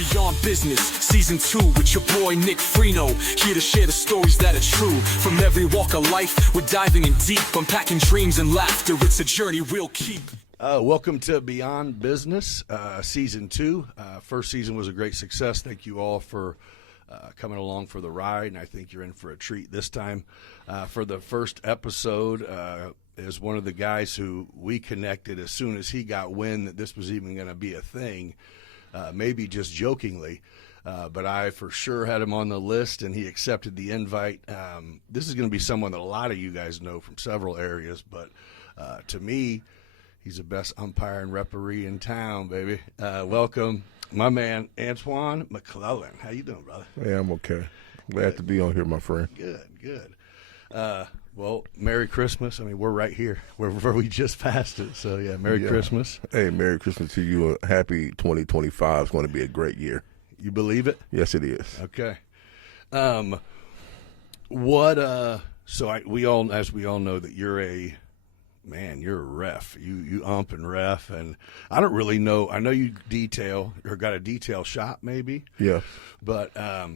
Beyond Business, Season 2 with your boy Nick Freno. Here to share the stories that are true. From every walk of life, we're diving in deep, unpacking dreams and laughter. It's a journey we'll keep. Welcome to Beyond Business, Season 2. First season was a great success. Thank you all for coming along for the ride, and I think you're in for a treat this time. For the first episode is one of the guys who we connected as soon as he got wind that this was even going to be a thing, maybe just jokingly, but I for sure had him on the list, and he accepted the invite. This is going to be someone that a lot of you guys know from several areas, but to me, he's the best umpire and referee in town, baby. Welcome, my man, Antwane McClelland. How you doing, brother? Yeah, I'm okay. Glad to be on here, my friend. Good. Well, Merry Christmas. I mean, we're right here where we just passed it. So, yeah, Merry Christmas. Hey, Merry Christmas to you. Happy 2025. It's going to be a great year. You believe it? Yes, it is. Okay. We all know that you're a ref. You ump and ref, and I don't really know. I know you detail or got a detail shop maybe. Yeah. But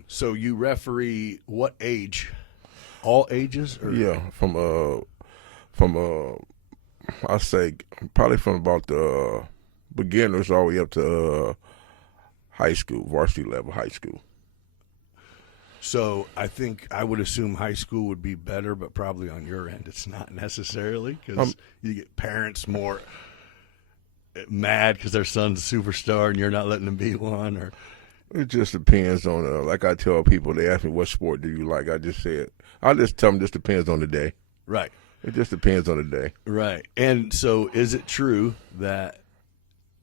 so you referee what age? All ages? Or? Yeah, from I say probably from about the beginners all the way up to high school, varsity level high school. So I would assume high school would be better, but probably on your end it's not necessarily, because you get parents more mad because their son's a superstar and you're not letting them be one. Or it just depends on, like I tell people, they ask me what sport do you like, I just tell them it just depends on the day. Right. It just depends on the day. Right. And so is it true that,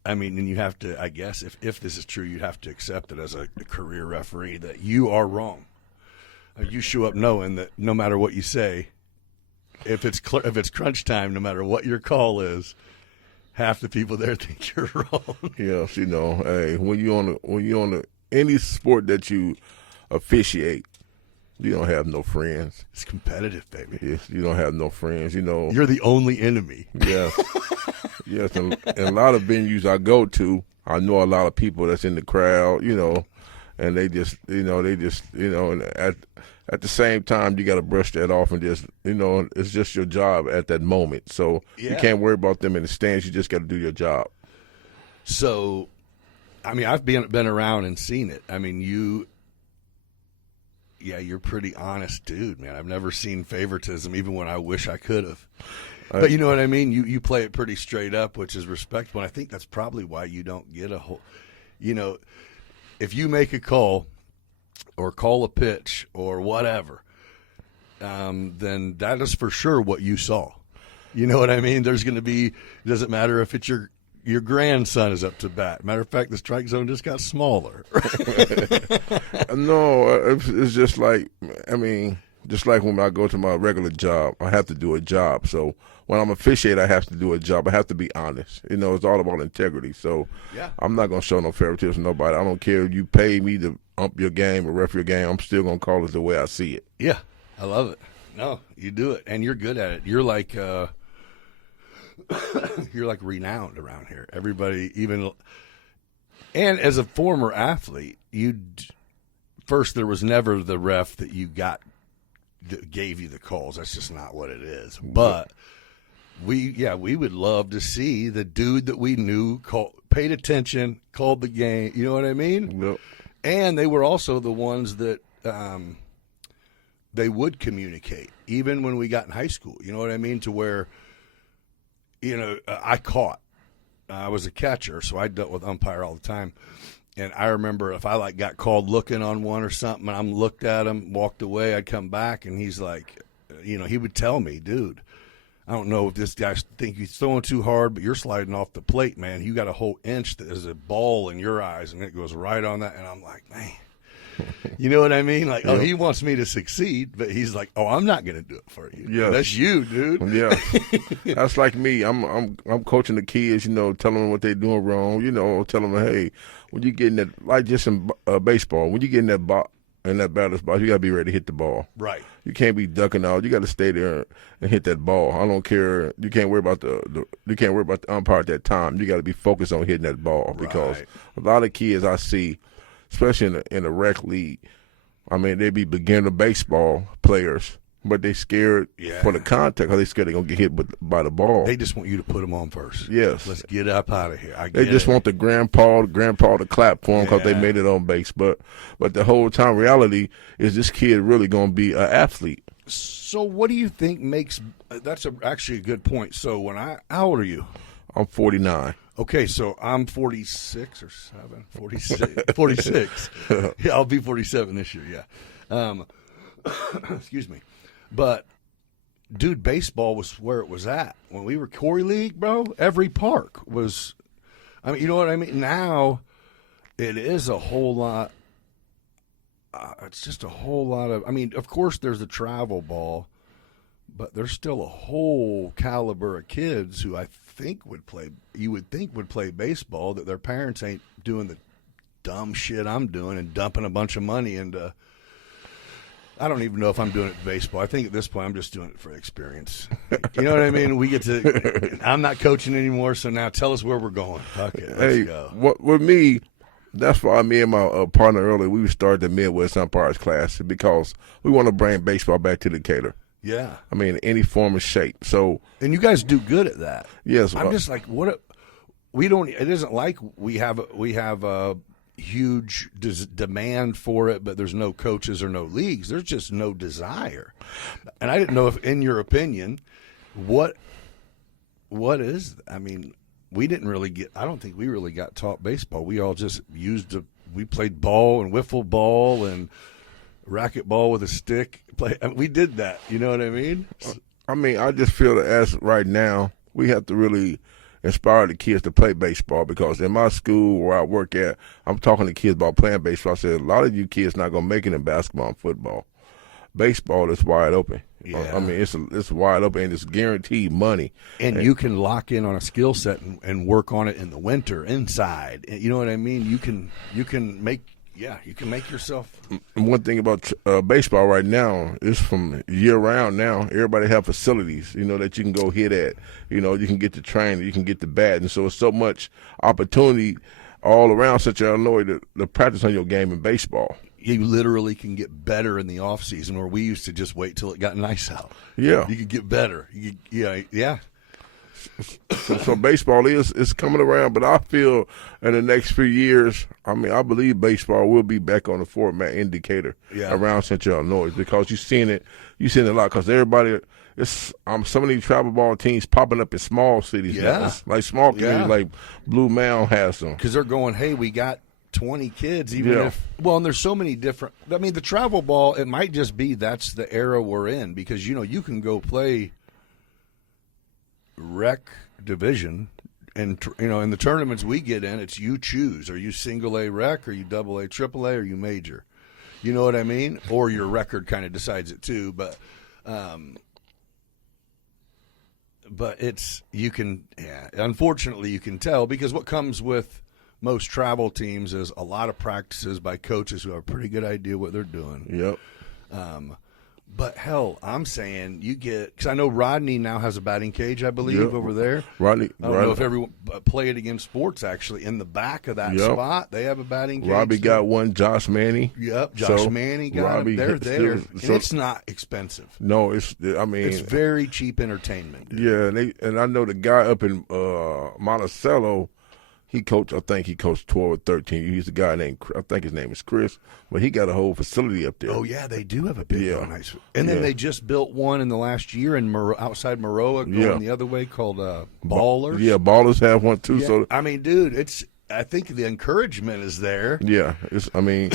I mean, and you have to, I guess, if this is true, you'd have to accept it as a career referee that you are wrong. You show up knowing that no matter what you say, if it's crunch time, no matter what your call is, half the people there think you're wrong. Yes, hey, when you on any sport that you officiate, you don't have no friends. It's competitive, baby. Yes, you don't have no friends. You're the only enemy. Yes, yes, and a lot of venues I go to, I know a lot of people that's in the crowd, and they just, and at the same time, you got to brush that off and just, it's just your job at that moment. So you can't worry about them in the stands. You just got to do your job. So, I mean, I've been around and seen it. I mean, you're pretty honest dude, man. I've never seen favoritism, even when I wish I could have. But you know what I mean? You play it pretty straight up, which is respectable. And I think that's probably why you don't get a whole, if you make a call or call a pitch or whatever, then that is for sure what you saw. You know what I mean? There's going to be, it doesn't matter if it's your grandson is up to bat. Matter of fact, the strike zone just got smaller. No, it's just like, just like when I go to my regular job, I have to do a job. So when I'm officiating, I have to do a job. I have to be honest. It's all about integrity. So I'm not going to show no favoritism to nobody. I don't care if you pay me to ump your game or ref your game. I'm still going to call it the way I see it. Yeah, I love it. No, you do it, and you're good at it. You're like you're like renowned around here. Everybody, and as a former athlete, first there was never the ref that you got that gave you the calls. That's just not what it is. But we would love to see the dude that we knew paid attention, called the game. You know what I mean? Yep. And they were also the ones that they would communicate, even when we got in high school. You know what I mean? To where, I caught. I was a catcher, so I dealt with umpire all the time. And I remember if I got called looking on one or something, and I'm looked at him, walked away, I'd come back, and he's like, he would tell me, dude, I don't know if this guy think he's throwing too hard, but you're sliding off the plate, man. You got a whole inch that is a ball in your eyes, and it goes right on that. And I'm like, man. You know what I mean? Like, oh, he wants me to succeed, but he's like, oh, I'm not going to do it for you. Yeah, that's you, dude. Yeah, that's like me. I'm coaching the kids, telling them what they're doing wrong. Telling them, hey, when you get in that, like just in baseball, when you get in that batter's box, you got to be ready to hit the ball. Right. You can't be ducking out. You got to stay there and hit that ball. I don't care. You can't worry about the umpire at that time. You got to be focused on hitting that ball, because a lot of kids I see, especially in the rec league. I mean, they be beginner baseball players, but they scared for the contact because they scared they're going to get hit by the ball. They just want you to put them on first. Yes. Let's get up out of here. They just want the grandpa to clap for them because they made it on base. But the whole time, reality is this kid really going to be an athlete. So what do you think makes – that's actually a good point. So how old are you? I'm 49. Okay, so I'm 46 or 7, 46. 46. Yeah, I'll be 47 this year, yeah. Excuse me. But, dude, baseball was where it was at. When we were Corey League, bro, every park was – I mean, you know what I mean? Now it is a whole lot it's just a whole lot of – I mean, of course there's the travel ball, but there's still a whole caliber of kids who I think would play – you would think would play baseball that their parents ain't doing the dumb shit I'm doing and dumping a bunch of money into – I don't even know if I'm doing it for baseball. I think at this point I'm just doing it for experience. You know what I mean? We get to – I'm not coaching anymore, so now tell us where we're going. Okay, let's go. With me, that's why me and my partner earlier, we started the Midwest Umpires class because we want to bring baseball back to Decatur. Yeah. I mean, any form of shape. So – and you guys do good at that. Yes. I'm just like, we don't – it isn't like we have a huge demand for it, but there's no coaches or no leagues. There's just no desire. And I didn't know if, in your opinion, what is – I mean, we didn't really get – I don't think we really got taught baseball. We all just we played ball and wiffle ball and racquetball with a stick. We did that. You know what I mean? I mean, I just feel that as right now, we have to really – inspire the kids to play baseball because in my school where I work at, I'm talking to kids about playing baseball. I said, a lot of you kids not going to make it in basketball and football. Baseball is wide open. Yeah. I mean, it's wide open and it's guaranteed money. And you can lock in on a skill set and work on it in the winter inside. You know what I mean? You can make yourself. One thing about baseball right now is from year round now, everybody have facilities, that you can go hit at. You can get the trainer, you can get the bat. And so it's so much opportunity all around Central Illinois to practice on your game in baseball. You literally can get better in the off season, where we used to just wait till it got nice out. Yeah. You could get better. Yeah. So baseball is coming around, but I feel in the next few years, I mean, I believe baseball will be back on the format indicator around Central Illinois because you've seen it a lot because everybody. It's some of these travel ball teams popping up in small cities now. Like small communities, like Blue Mound has them because they're going, hey, we got 20 kids, and there's so many different. I mean, the travel ball, it might just be that's the era we're in because you can go play rec division, and in the tournaments we get in, it's you choose: are you single A rec, are you double A, triple A, or you major? You know what I mean? Or your record kind of decides it too, but it's unfortunately you can tell because what comes with most travel teams is a lot of practices by coaches who have a pretty good idea what they're doing. Yep. But hell, I'm saying you get because I know Rodney now has a batting cage, I believe, over there. Rodney. I don't know if everyone Play It Again Sports actually in the back of that spot they have a batting cage. Robbie got one. Josh Manny. Yep, Josh Manny got him. They're there, and it's not expensive. No, it's very cheap entertainment. Dude. Yeah, and I know the guy up in Monticello. I think he coached 12 or 13. He's a guy named, I think his name is Chris, but he got a whole facility up there. Oh, yeah, they do have a big one. Nice. And then they just built one in the last year outside Maroa going the other way called Ballers. Yeah, Ballers have one too. Yeah. So I mean, dude, I think the encouragement is there. Yeah, I mean,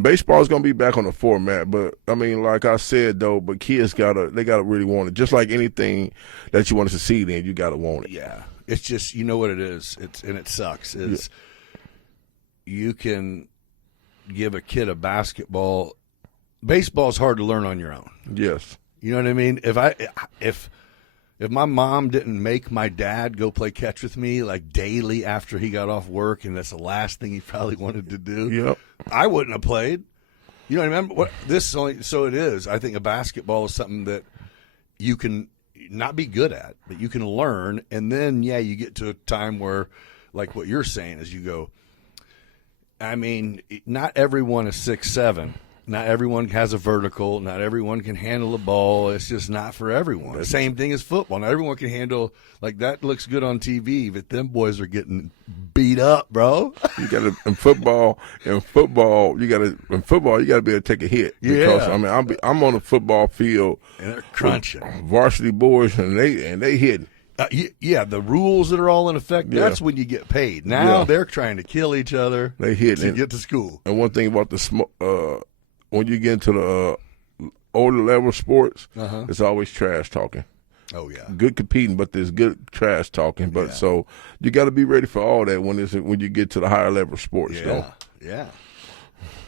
baseball is going to be back on the format, but I mean, like I said though, but kids gotta really want it. Just like anything that you want to succeed in, you gotta want it. Yeah. It's just, you know what it is, and it sucks, is you can give a kid a basketball. Baseball's hard to learn on your own. Yes. You know what I mean? If my mom didn't make my dad go play catch with me like daily after he got off work, and that's the last thing he probably wanted to do, I wouldn't have played. You know, remember so it is. I think a basketball is something that you can not be good at, but you can learn, and then you get to a time where, like what you're saying, is you go, I mean, not everyone is 6'7". Not everyone has a vertical. Not everyone can handle a ball. It's just not for everyone. Same thing as football. Not everyone can handle, like, that looks good on TV, but them boys are getting beat up, bro. You got to in football. You got to be able to take a hit. Because I mean, I'm on the football field And they're crunching. Varsity boys, and they hitting. Yeah, the rules that are all in effect, that's when you get paid. Now they're trying to kill each other They hitting to get to school. And one thing about when you get into the older level sports, it's always trash talking. Oh, yeah. Good competing, but there's good trash talking. But so you got to be ready for all that when you get to the higher level sports. Yeah.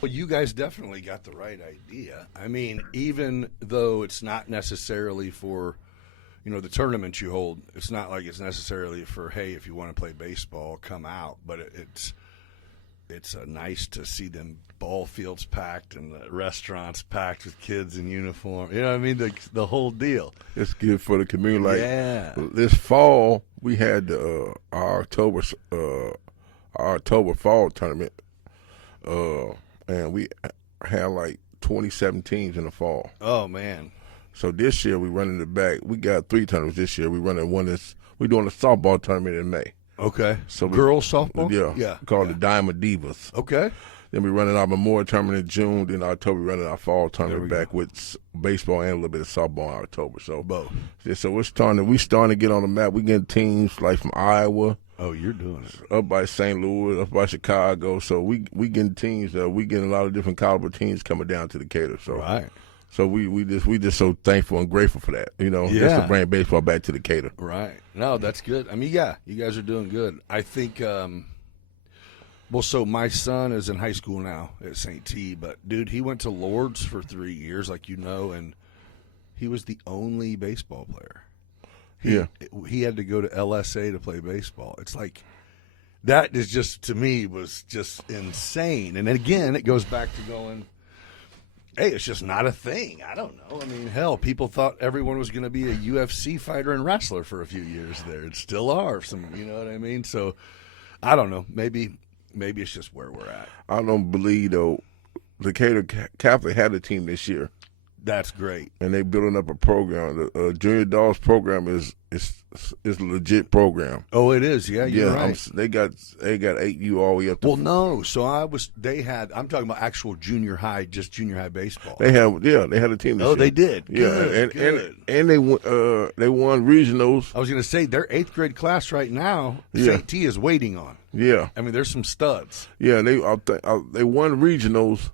Well, you guys definitely got the right idea. I mean, even though it's not necessarily for, the tournaments you hold, it's not like it's necessarily for, hey, if you want to play baseball, come out. But it's nice to see them ball fields packed and the restaurants packed with kids in uniform. You know what I mean? The whole deal. It's good for the community. Like this fall, we had our October fall tournament, and we had like 27 teams in the fall. Oh, man. So this year we running it back. We got 3 tournaments this year. We're doing a softball tournament in May. Okay. So girls softball? Yeah. Called the Diamond Divas. Okay. Then we running our Memorial tournament in June. Then October we running our fall tournament back with baseball and a little bit of softball in October. So both. Yeah, so we starting to get on the map. We getting teams like from Iowa. Oh, you're doing it. Up by St. Louis, up by Chicago. So we getting teams. We getting a lot of different caliber teams coming down to Decatur. So right. So we just so thankful and grateful for that, just to bring baseball back to Decatur. Right. No, that's good. I mean, you guys are doing good. I think, so my son is in high school now at St. T, but, dude, he went to Lourdes for 3 years, like and he was the only baseball player. He had to go to LSA to play baseball. It's like, that is just, to me, was just insane. And then, again, it goes back to going, hey, it's just not a thing. I don't know. I mean, hell, people thought everyone was going to be a UFC fighter and wrestler for a few years there. It still are. You know what I mean? So, I don't know. Maybe it's just where we're at. I don't believe, though, Decatur Catholic had a team this year. That's great. And they building up a program. The Junior Dolls program is a legit program. Oh, it is. Yeah, you're right. They got 8U all the way up to. Well, no. So I'm talking about actual junior high, just junior high baseball. They had a team this year. They did. Yeah, good. And they won regionals. I was going to say their 8th grade class right now, St. T is waiting on. Yeah. I mean, there's some studs. Yeah, they won regionals.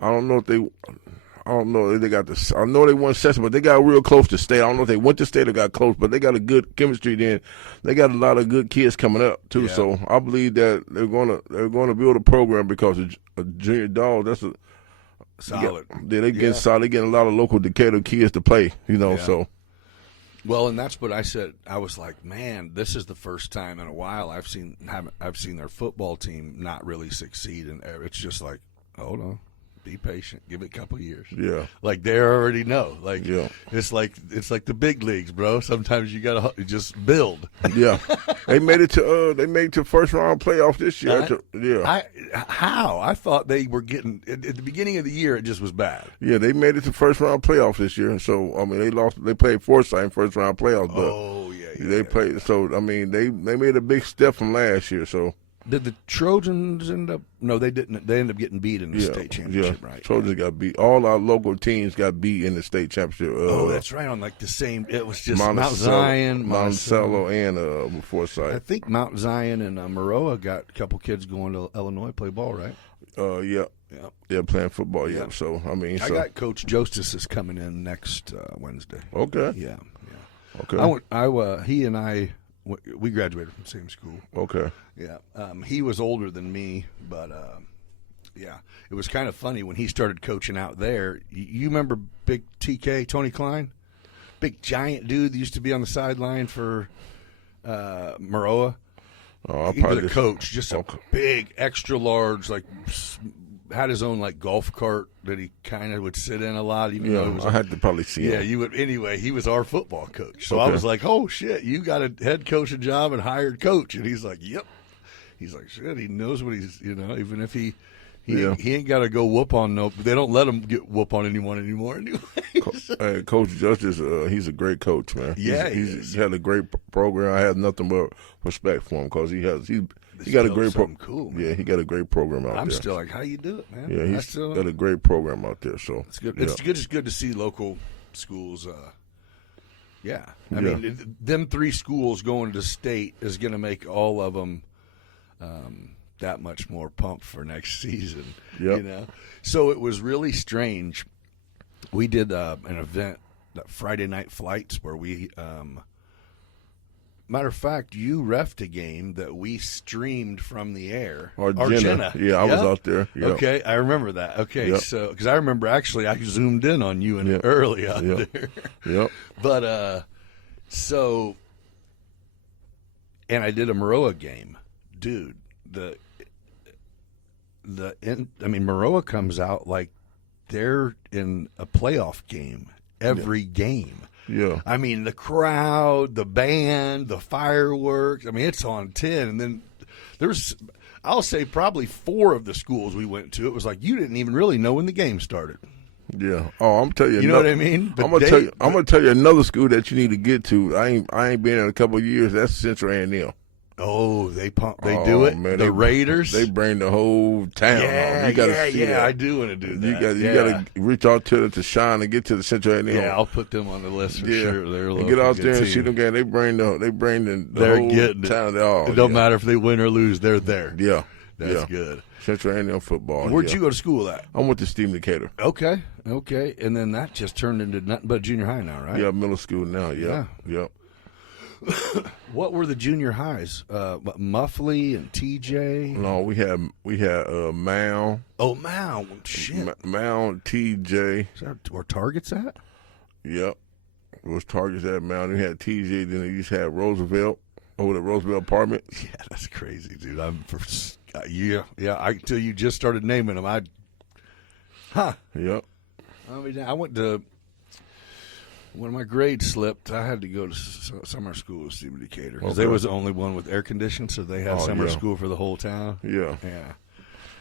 I don't know if they got this. I know they won session, but they got real close to state. I don't know if they went to state or got close, but they got a good chemistry. Then they got a lot of good kids coming up too. Yeah. So I believe that they're gonna build a program because a junior dog. That's a solid. They getting solid. They getting a lot of local Decatur kids to play. So. Well, and that's what I said. I was like, man, this is the first time in a while I've seen their football team not really succeed, and it's just like, hold on. Be patient. Give it a couple of years. Yeah, like they already know. Like it's like the big leagues, bro. Sometimes you gotta just build. Yeah, they made it to first round playoff this year. I thought they were getting at the beginning of the year. It just was bad. Yeah, they made it to first round playoff this year. So I mean, they lost. They played Forsyth in first round playoffs. But they played. Yeah. So I mean, they made a big step from last year. So. Did the Trojans end up? No, they didn't. They ended up getting beat in the state championship, right? Trojans got beat. All our local teams got beat in the state championship. That's right. On like the same. It was just Mount Zion, Monticello, and Forsyth. I think Mount Zion and Maroa got a couple kids going to Illinois play ball, right? Yeah, playing football. Yeah. So I mean, I got Coach Jostis is coming in next Wednesday. Okay. Yeah. Okay. He and I. We graduated from the same school. Okay. Yeah. He was older than me, but it was kind of funny when he started coaching out there. You remember Big TK, Tony Klein? Big giant dude that used to be on the sideline for Maroa. Oh, he was a coach, just a big, extra large, like had his own like golf cart that he kind of would sit in a lot. Even though it was I had to probably see him. Yeah, you would. Anyway, he was our football coach. So I was like, oh, shit, you got a head coaching job and hired coach. And he's like, yep. He's like, shit, he knows what he's, even if he Yeah. he ain't got to go whoop on they don't let him get whoop on anyone anymore anyway. Coach Justice, he's a great coach, man. Yeah, he had a great program. I have nothing but respect for him because he got a great program. Cool, man. Yeah, he got a great program out there. I'm still like, how you do it, man? Yeah, he's got a great program out there. So it's good. Yeah. It's good to see local schools. I mean, them 3 schools going to state is going to make all of them that much more pumped for next season. Yep. So it was really strange. We did an event, Friday Night Flights, where we. Matter of fact, you reffed a game that we streamed from the air. Argentina. Yeah, I was out there. Yep. Okay, I remember that. Okay, Yep. so because I remember actually I zoomed in on you and early out there. Yep. But and I did a Maroa game, dude. Maroa comes out like they're in a playoff game every game. Yeah. I mean, the crowd, the band, the fireworks. I mean, it's on 10. And then there's, I'll say, probably 4 of the schools we went to. It was like you didn't even really know when the game started. Yeah. Oh, I'm telling you. You know what I mean? I'm gonna tell you another school that you need to get to. I ain't been in a couple of years. That's Central A&M. Oh, they do it. Man, the Raiders. They bring the whole town. Yeah, You gotta see that. I do want to do that. You gotta reach out to Sean and get to the Central A&M. Yeah, I'll put them on the list for sure. They're and get out there and see them again. They bring the they're whole getting town. It don't matter if they win or lose. They're there. Yeah, that's good. Central A&M football. Where'd you go to school at? I went to Steve Decatur. Okay, and then that just turned into nothing but junior high now, right? Yeah, middle school now. Yeah. What were the junior highs? Muffley and TJ? No, we had Mound. Oh, Mound. Shit. Mound, TJ. Is that where Target's at? Yep. It was Target's at Mound. We had TJ. Then they used to have Roosevelt over the Roosevelt apartment. Yeah, that's crazy, dude. Until you just started naming them. Yep. I mean, I went to. When my grade slipped, I had to go to summer school with Stephen Decatur because they was the only one with air conditioning, so they had summer school for the whole town. Yeah,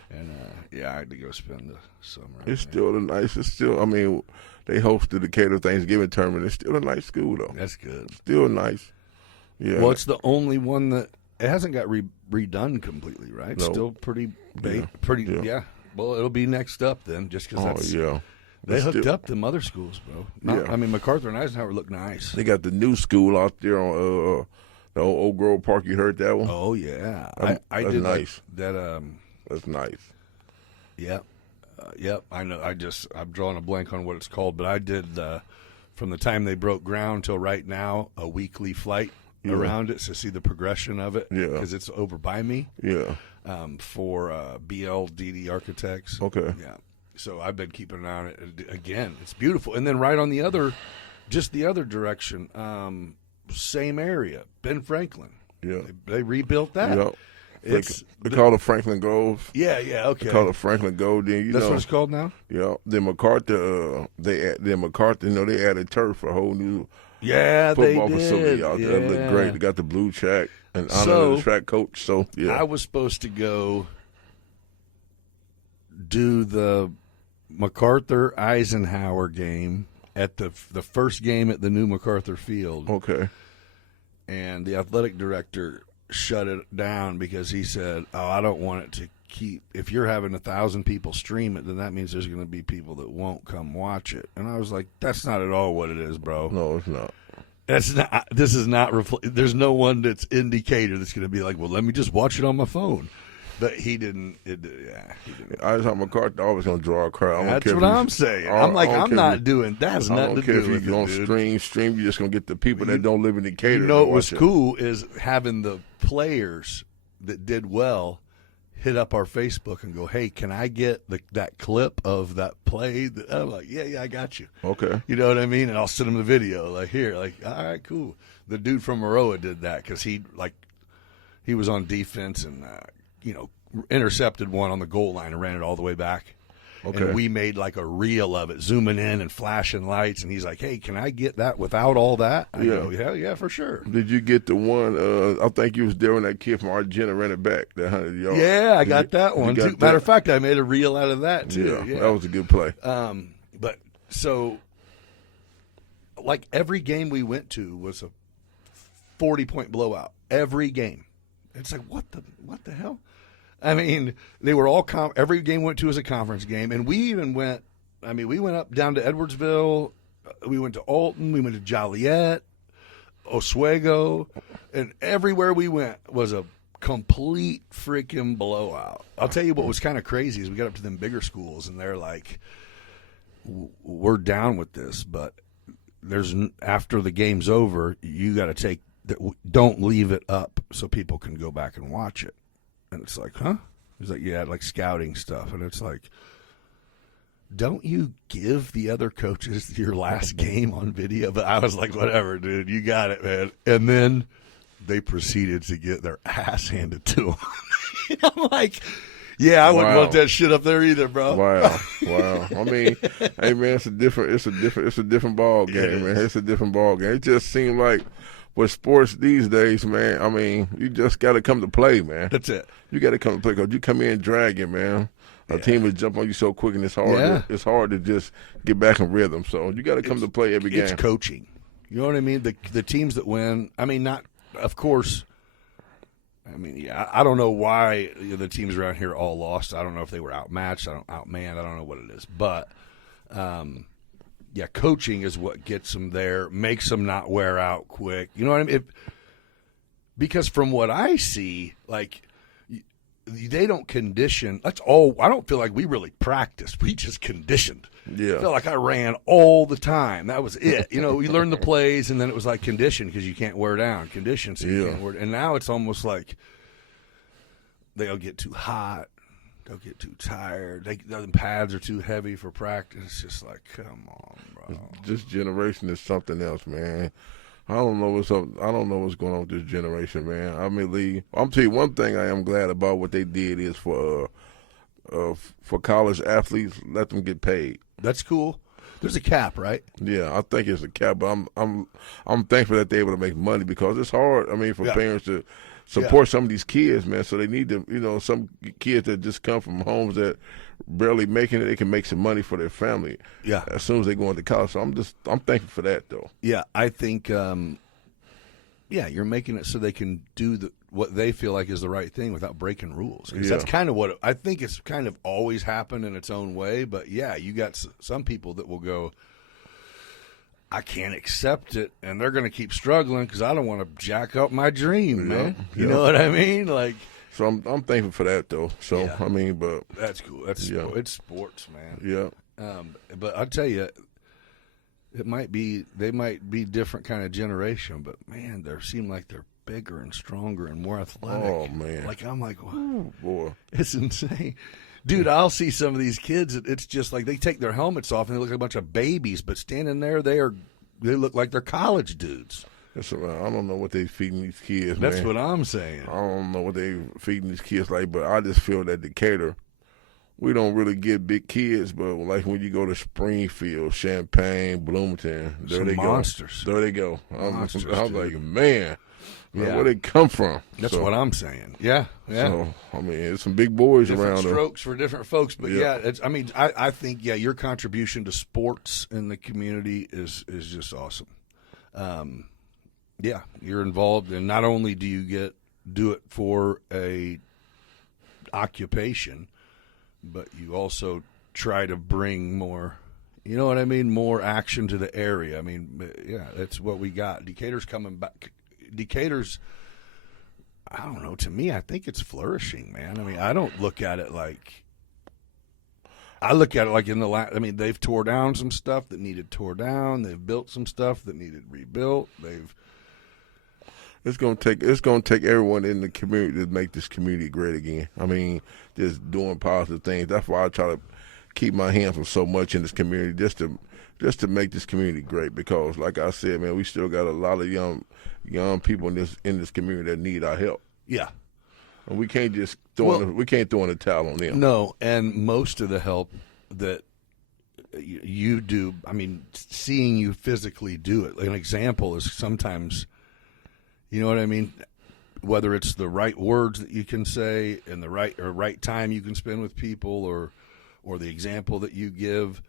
and I had to go spend the summer. It's still the nice. It's still. I mean, they host the Decatur Thanksgiving tournament. It's still a nice school though. That's good. Still nice. Yeah. Well, it's the only one that it hasn't got redone completely, right? No. Still pretty. Yeah. Well, it'll be next up then, just because that's. Yeah. They hooked up them other schools, bro. I mean, MacArthur and Eisenhower look nice. They got the new school out there on the old Grove Park. You heard that one? Oh yeah, I that's did nice. That. That's nice. Yep. I know. I'm drawing a blank on what it's called, but I did from the time they broke ground till right now a weekly flight around it to see the progression of it. Yeah, because it's over by me. Yeah. For BLDD Architects. Okay. Yeah. So I've been keeping an eye on it. Again, it's beautiful. And then right on the other direction, same area, Ben Franklin. Yeah. They rebuilt that. Yeah. They call it Franklin Grove. Yeah, okay. They call it Franklin Grove. Then that's what it's called now? Yeah. Then MacArthur, they added turf for a whole new football facility out there. It looked great. They got the blue track and honor the track coach. So, yeah. I was supposed to go do the MacArthur Eisenhower game at the first game at the new MacArthur Field. Okay. And the athletic director shut it down because he said, I don't want it to keep. If you're having 1,000 people stream it, then that means there's going to be people that won't come watch it. And I was like, that's not at all what it is, bro. No, it's not. This is not. There's no one that's indicator that's going to be like, well, let me just watch it on my phone. But he didn't. He didn't. Eisenhower MacArthur always going to draw a crowd. That's what I'm saying. I'm like, I'm not doing that. Has nothing to do with it. I don't care if you don't stream. You're just going to get the people that don't live in Decatur. You know what was cool is having the players that did well hit up our Facebook and go, hey, can I get that clip of that play? I'm like, yeah, I got you. Okay. You know what I mean? And I'll send them the video. Like, here. Like, all right, cool. The dude from Maroa did that because he was on defense and intercepted one on the goal line and ran it all the way back. Okay. And we made like a reel of it, zooming in and flashing lights. And he's like, "Hey, can I get that without all that?" I go, yeah, for sure. Did you get the one? I think you was there when that kid from Argentina ran it back, that 100 yards. Yeah, I got that one too. That? Matter of fact, I made a reel out of that too. Yeah, that was a good play. But so, like every game we went to was a 40-point blowout. Every game. It's like what the hell? I mean, they were all every game we went to was a conference game, and we even went. I mean, we went up down to Edwardsville. We went to Alton. We went to Joliet, Oswego, and everywhere we went was a complete freaking blowout. I'll tell you what was kind of crazy is we got up to them bigger schools, and they're like, "We're down with this, but after the game's over, you got to don't leave it up so people can go back and watch it." And it's like, huh? He's like, yeah, like scouting stuff. And it's like, don't you give the other coaches your last game on video? But I was like, whatever, dude, you got it, man. And then they proceeded to get their ass handed to them. I'm like, yeah, I wouldn't want that shit up there either, bro. Wow. I mean, hey man, it's a different ball game, man. It's a different ball game. It just seemed like with sports these days, man, I mean, you just got to come to play, man. That's it. You got to come to play because you come in dragging, man. A team will jump on you so quick, and it's hard. It's hard to just get back in rhythm. So you got to come to play every game. It's coaching. You know what I mean? The teams that win. I mean, not of course. I mean, yeah, I don't know why the teams around here all lost. I don't know if they were outmatched, outmanned. I don't know what it is, but. Yeah, coaching is what gets them there, makes them not wear out quick. You know what I mean? Because from what I see, like, they don't condition. That's all. I don't feel like we really practiced. We just conditioned. Yeah. I felt like I ran all the time. That was it. You know, we learned the plays, and then it was like condition because you can't wear down. Condition, so you can't wear. And now it's almost like they'll get too hot. They'll get too tired. The pads are too heavy for practice. It's just like, come on, bro. This generation is something else, man. I don't know what's up. I don't know what's going on with this generation, man. I mean, I'm tell you one thing I am glad about what they did is for college athletes, let them get paid. That's cool. There's a cap, right? Yeah, I think it's a cap, but I'm thankful that they're able to make money because it's hard. I mean, for parents to support some of these kids, man. So they need to, some kids that just come from homes that barely making it, they can make some money for their family. Yeah. As soon as they go into college. So I'm thankful for that, though. Yeah, I think, you're making it so they can do what they feel like is the right thing without breaking rules. That's kind of what I think it's kind of always happened in its own way. But yeah, you got some people that will go, I can't accept it, and they're going to keep struggling because I don't want to jack up my dream, man. You know what I mean? Like, so I'm thankful for that, though. So I mean, but that's cool. It's sports, man. Yeah. But I'll tell you, they might be different kind of generation, but man, they seem like they're bigger and stronger and more athletic. Oh man! Like I'm like, oh, boy, it's insane. Dude, I'll see some of these kids. It's just like they take their helmets off and they look like a bunch of babies, but standing there, they look like they're college dudes. I don't know what they feeding these kids. That's man. what I'm saying. I don't know what they feeding these kids like, but I just feel that Decatur, we don't really get big kids, but like when you go to Springfield, Champaign, Bloomington, there they monsters. Go. There they go. Monsters, I was like, man. Yeah. Where they come from? That's what I'm saying. Yeah. So I mean, there's some big boys different around. Strokes for different folks, but I think your contribution to sports in the community is just awesome. You're involved, and not only do you do it for a occupation, but you also try to bring more. You know what I mean? More action to the area. I mean, that's what we got. Decatur's coming back. Decatur's, I don't know, to me, I think it's flourishing, man. I mean, I don't look at it like, I look at it like they've tore down some stuff that needed tore down. They've built some stuff that needed rebuilt. It's gonna take everyone in the community to make this community great again. I mean, just doing positive things. That's why I try to keep my hands from so much in this community, just to make this community great. Because, like I said, man, we still got a lot of young people in this community that need our help. Yeah, and we can't just throw in the towel on them. No, and most of the help that you do. I mean, seeing you physically do it. An example is sometimes, you know what I mean? Whether it's the right words that you can say and the right time you can spend with people, or the example that you give.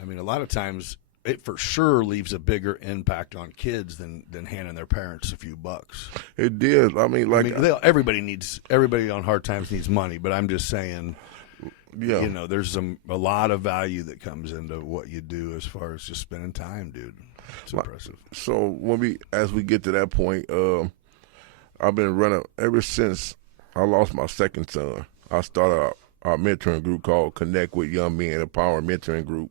I mean, a lot of times it for sure leaves a bigger impact on kids than handing their parents a few bucks. It did. I mean, everybody on hard times needs money, but I'm just saying, yeah, you know, there's a lot of value that comes into what you do as far as just spending time, dude. It's impressive. So as we get to that point, I've been running ever since I lost my second son. I started our mentoring group called Connect with Young Men, a Power Mentoring Group,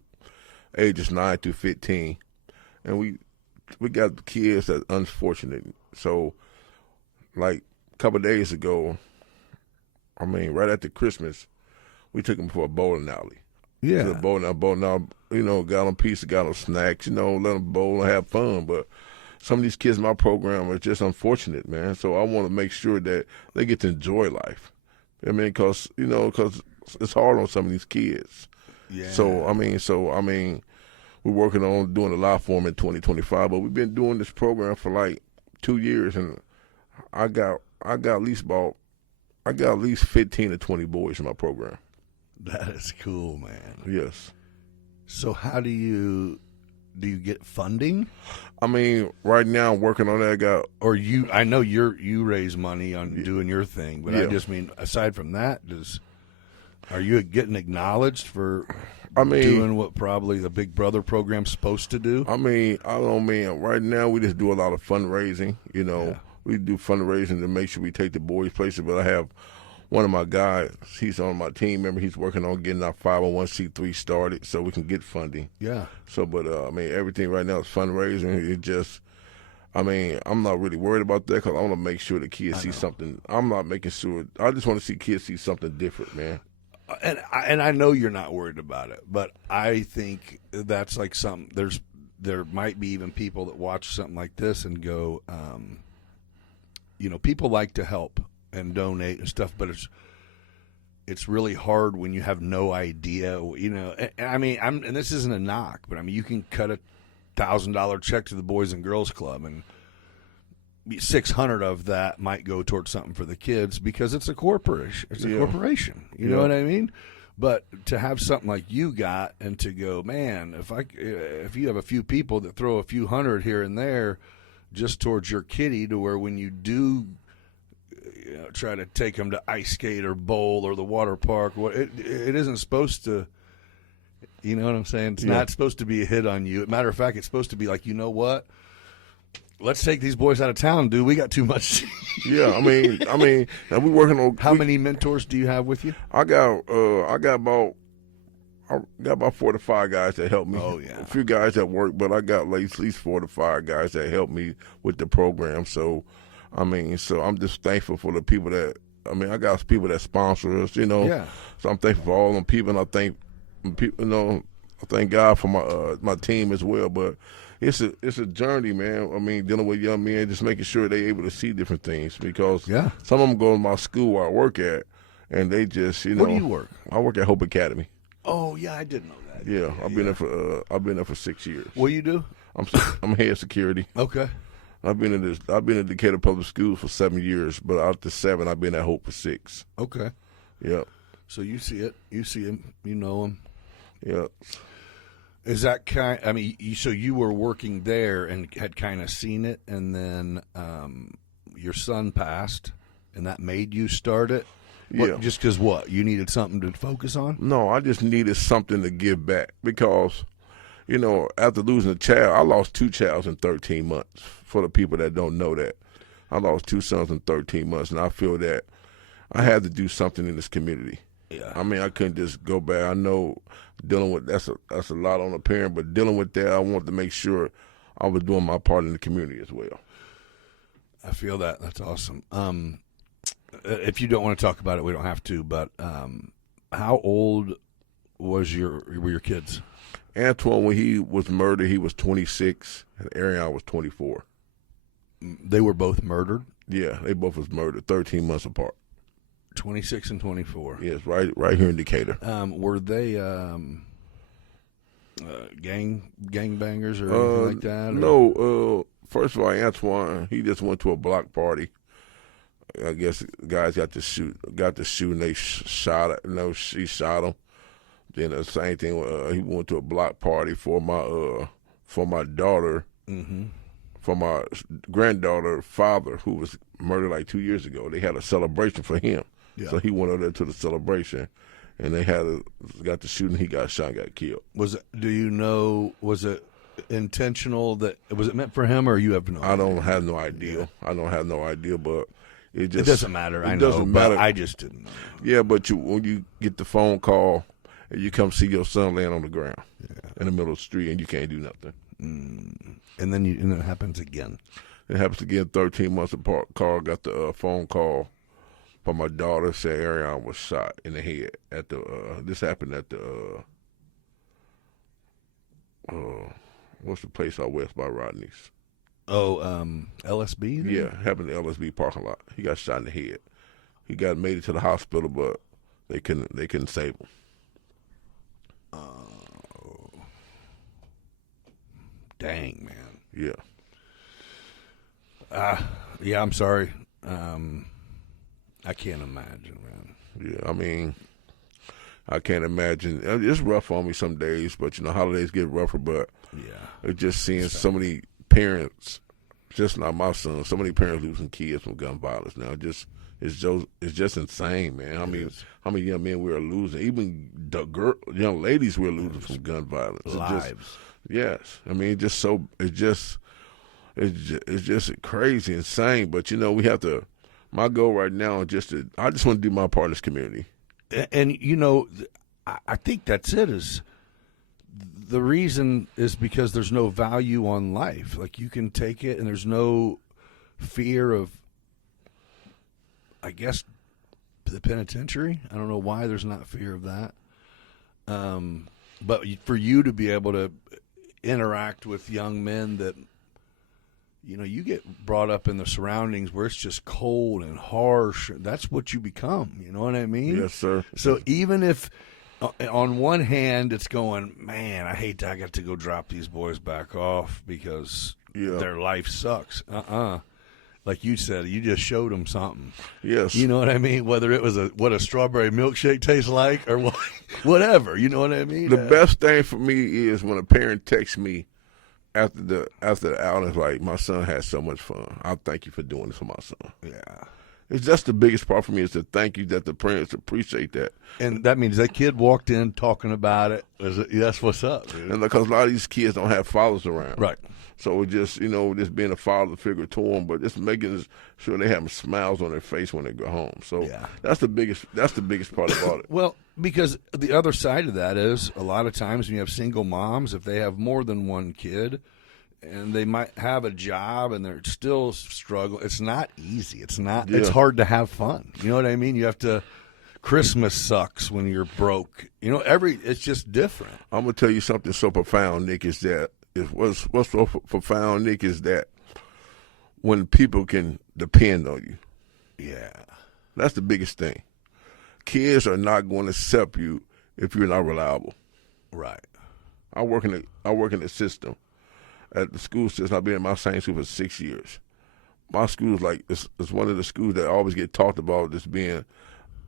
ages 9 through 15, and we got kids that's unfortunate. So, like a couple of days ago, I mean, right after Christmas, we took them for a bowling alley. Yeah, to the bowling alley, you know, got them pizza, got them snacks, you know, let them bowl and have fun. But some of these kids in my program are just unfortunate, man. So I want to make sure that they get to enjoy life. I mean, because it's hard on some of these kids. Yeah. So I mean, we're working on doing a lot for them in 2025. But we've been doing this program for like 2 years, and I got at least 15 to 20 boys in my program. That is cool, man. Yes. So how do you get funding? I mean, right now I'm working on that. I know you raise money on doing your thing, but yeah. I just mean, aside from that, are you getting acknowledged for doing what probably the Big Brother program's supposed to do? I mean, right now we just do a lot of fundraising. You know, Yeah. We do fundraising to make sure we take the boys places. But I have one of my guys, he's on my team. Remember, he's working on getting our 501c3 started so we can get funding. Yeah. So, but I mean, everything right now is fundraising. It just, I mean, I'm not really worried about that because I want to make sure the kids see something. I'm not making sure. I just want to see kids see something different, man. And I know you're not worried about it, but I think that's like something. There might be even people that watch something like this and go, you know, people like to help and donate and stuff, but it's really hard when you have no idea, you know. And I mean, and this isn't a knock, but I mean, you can cut $1,000 check to the Boys and Girls Club, and 600 of that might go towards something for the kids because it's a corporation. It's a corporation. You know what I mean? But to have something like you got, and to go, man, if you have a few people that throw a few hundred here and there just towards your kitty, to where when you do, you know, try to take them to ice skate or bowl or the water park, it isn't supposed to. You know what I'm saying? It's not supposed to be a hit on you. Matter of fact, it's supposed to be like, you know what? Let's take these boys out of town, dude. We got too much. Yeah, I mean, and we working on. How many mentors do you have with you? I got about 4 to 5 guys that help me. Oh yeah, a few guys that work, but I got at least 4 to 5 guys that help me with the program. So, I mean, I'm just thankful for the people that. I mean, I got people that sponsor us, you know. Yeah. So I'm thankful for all them people, and I thank people, you know. I thank God for my team as well, but. It's a journey, man. I mean, dealing with young men, just making sure they're able to see different things, because some of them go to my school where I work at, and they just, you know. Where do you work? I work at Hope Academy. Oh yeah, I didn't know that. Yeah, I've been there for 6 years. What do you do? I'm head security. Okay. I've been in Decatur Public Schools for 7 years, but out the 7, I've been at Hope for 6. Okay. Yep. So you see it. You see him. You know him. Yep. Is that kind? I mean, so you were working there and had kind of seen it, and then your son passed, and that made you start it. Yeah. Just because what? You needed something to focus on? No, I just needed something to give back, because, you know, after losing a child, I lost 2 childs in 13 months. For the people that don't know that, I lost 2 sons in 13 months, and I feel that I had to do something in this community. Yeah. I mean, I couldn't just go back. I know dealing with that's a lot on a parent, but dealing with that, I wanted to make sure I was doing my part in the community as well. I feel that. That's awesome. If you don't want to talk about it, we don't have to. But how old were your kids? Antwane, when he was murdered, he was 26, and Ariana was 24. They were both murdered? Yeah, they both was murdered 13 months apart. 26 and 24. Yes, right here in Decatur. Were they gangbangers or anything like that? Or? No. First of all, Antwane, he just went to a block party. I guess guys got to shoot, and they shot it. No, she shot him. Then the same thing. He went to a block party for my daughter, for my granddaughter father, who was murdered like 2 years ago. They had a celebration for him, so he went over there to the celebration, and they got the shooting. He got shot, and got killed. Was it intentional? Was it meant for him, or you have no idea? I don't have no idea. Yeah. I don't have no idea, but. It doesn't matter. I know, doesn't matter. But I just didn't know. Yeah, but when you get the phone call and you come see your son laying on the ground in the middle of the street and you can't do nothing, and then it happens again. It happens again. 13 months apart. Carl got the phone call from my daughter saying Ariana was shot in the head at the. This happened at the. What's the place out west by Rodney's? Oh, LSB? Then? Yeah, happened in the LSB parking lot. He got shot in the head. He made it to the hospital, but they couldn't save him. Oh, dang, man. Yeah. Yeah. I'm sorry. I can't imagine, man. Yeah, I mean, I can't imagine. It's rough on me some days, but holidays get rougher. But it's just seeing so many parents, just not my son, so many parents losing kids from gun violence now. It's just insane, man. How many young men we are losing, even young ladies we're losing from gun violence. Lives. Yes, I mean, it's just crazy, insane. But we have to. My goal right now is I just want to do my part in this community. And I think that's it. Is the reason is because there's no value on life. Like, you can take it, and there's no fear of, I guess, the penitentiary. I don't know why there's not fear of that. But for you to be able to interact with young men that, you get brought up in the surroundings where it's just cold and harsh. That's what you become. You know what I mean? Yes, sir. So even if, on one hand, it's going, man, I hate that I got to go drop these boys back off because their life sucks. Like you said, you just showed them something. Yes. You know what I mean? Whether it was what a strawberry milkshake tastes like or whatever. You know what I mean? The best thing for me is when a parent texts me after the outing, it's like, my son had so much fun. I thank you for doing this for my son. Yeah. It's just the biggest part for me is to thank you that the parents appreciate that. And that means that kid walked in talking about it. That's what's up, dude. And because a lot of these kids don't have fathers around. Right. So it just, just being a father figure to them, but just making sure they have smiles on their face when they go home. So that's the biggest part about it. Well, because the other side of that is a lot of times when you have single moms, if they have more than one kid, and they might have a job and they're still struggling. It's not easy. It's not. It's hard to have fun. You know what I mean? You have to. Christmas sucks when you're broke. It's just different. I'm gonna tell you something so profound, Nick. What's so profound, Nick, is that when people can depend on you. Yeah, that's the biggest thing. Kids are not going to accept you if you're not reliable. Right. I work in the system. At the school system, I've been in my same school for 6 years. My school is it's one of the schools that always get talked about as being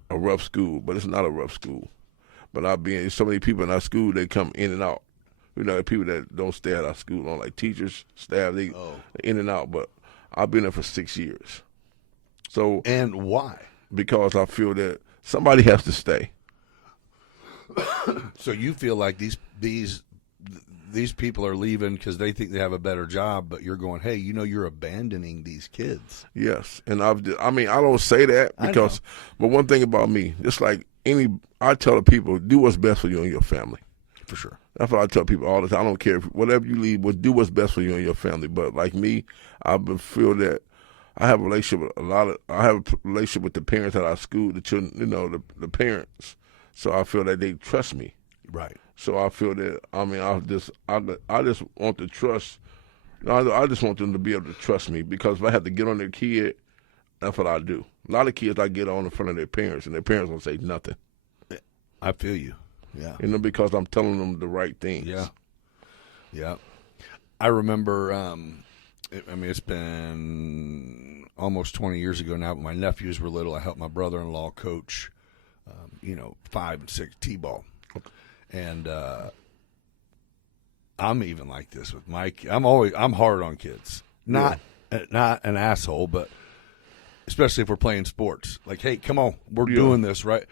a rough school, but it's not a rough school. But so many people in our school, they come in and out. People that don't stay at our school long, like teachers, staff, they in and out. But I've been there for 6 years. So, and why? Because I feel that somebody has to stay. So you feel like these people are leaving because they think they have a better job, but you're going, hey, you're abandoning these kids. Yes, and I don't say that because, but one thing about me, just like I tell the people, do what's best for you and your family. For sure. That's what I tell people all the time. I don't care whatever you leave, do what's best for you and your family. But like me, I feel that I have a relationship with the parents at our school, the children, the parents. So I feel that they trust me. Right. So I feel that I just want to trust. I just want them to be able to trust me, because if I have to get on their kid That's what I do. A lot of kids I get on in front of their parents, and their parents don't say nothing. I feel you. Yeah. Because I'm telling them the right things. Yeah. Yeah. I remember, it's been almost 20 years ago now, but my nephews were little. I helped my brother-in-law coach, 5 and 6 T-ball. And I'm even like this with Mike. I'm hard on kids. Not an asshole, but especially if we're playing sports. Like, hey, come on, we're doing this, right?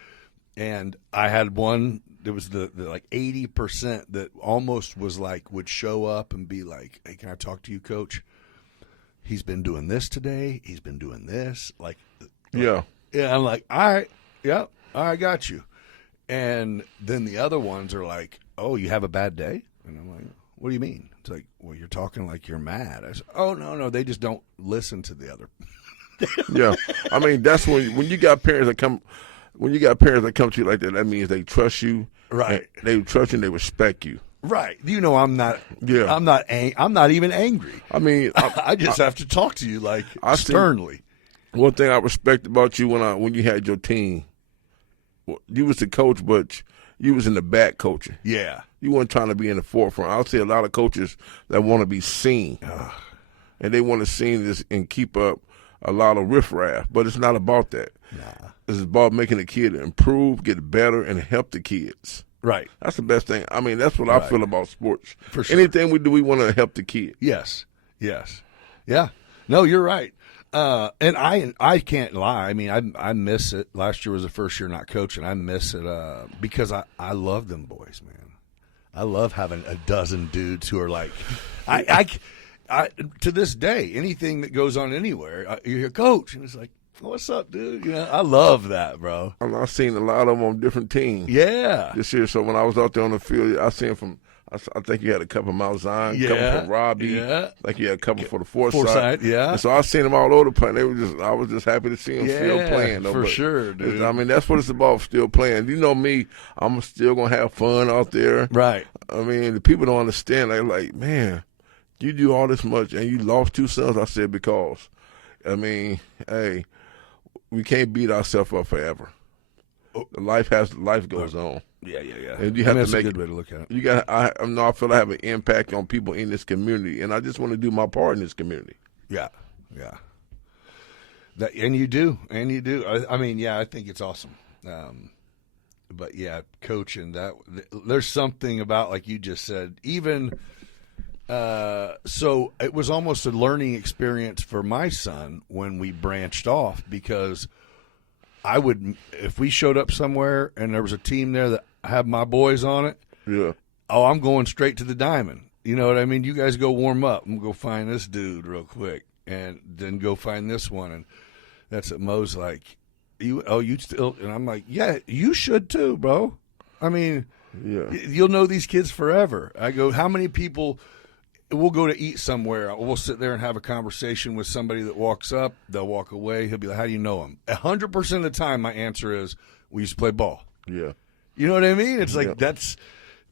And I had one. There was the like 80% that almost was like would show up and be like, "Hey, can I talk to you, coach? He's been doing this today. He's been doing this." Yeah. I'm like, all right, yeah, I got you. And then the other ones are like, "Oh, you have a bad day?" And I'm like, "What do you mean?" It's like, "Well, you're talking like you're mad." I said, "Oh, no, they just don't listen to the other." Yeah, I mean that's when you got parents that come. When you got parents that come to you like that, that means they trust you. Right. They trust you and they respect you. Right. I'm not. Yeah. I'm not even angry. I mean, I just have to talk to you sternly. One thing I respect about you when you had your team, you was the coach, but you was in the back coaching. Yeah. You weren't trying to be in the forefront. I'll see a lot of coaches that want to be seen, and they want to see this and keep up a lot of riffraff. But it's not about that. Nah. It's about making the kid improve, get better, and help the kids. Right. That's the best thing. I mean, that's what I feel about sports. For sure. Anything we do, we want to help the kid. Yes. Yeah. No, you're right. And I can't lie. I mean, I miss it. Last year was the first year not coaching. I miss it because I love them boys, man. I love having a dozen dudes who are like, I to this day, anything that goes on anywhere, you hear coach, and it's like, what's up, dude? I love that, bro. And I've seen a lot of them on different teams. Yeah. This year, so when I was out there on the field, I seen from. I think you had a couple Mount Zion, a couple from Robbie. Yeah. I think you had a couple for the Forsyth. Yeah. And so I seen them all over the place. I was just happy to see them still playing. Though, for sure, dude. I mean, that's what it's about, still playing. You know me, I'm still going to have fun out there. Right. I mean, the people don't understand. They're like, man, you do all this much and you lost 2 sons. I said, because, I mean, hey, we can't beat ourselves up forever. Life goes on. Yeah. And you have to make a good way to look at it. You got. I feel I have an impact on people in this community, and I just want to do my part in this community. Yeah. And you do. I mean, I think it's awesome. But yeah, coaching there's something about, like you just said, even. So it was almost a learning experience for my son when we branched off, because I would, if we showed up somewhere and there was a team there that had my boys on it, I'm going straight to the diamond. You know what I mean? You guys go warm up. I'm going to go find this dude real quick, and then go find this one. And that's what Mo's like, you still, and I'm like, yeah, you should too, bro. I mean, you'll know these kids forever. I go, how many people, we'll go to eat somewhere, we'll sit there and have a conversation with somebody that walks up, they'll walk away, he'll be like, how do you know him? 100% of the time my answer is, we used to play ball. Yeah. You know what I mean? It's like, that's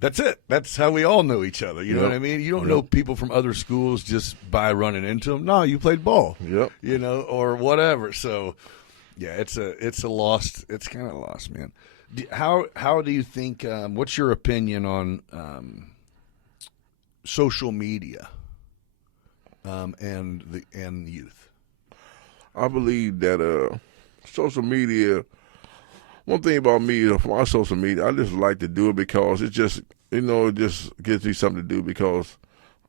it. That's how we all know each other. You know what I mean? You don't know people from other schools just by running into them. No, you played ball. Yep. Or whatever. So, yeah, it's a lost. It's kind of lost, man. How do you think? What's your opinion on social media and youth? I believe that social media. One thing about me is, for my social media, I just like to do it because it just, it just gives me something to do, because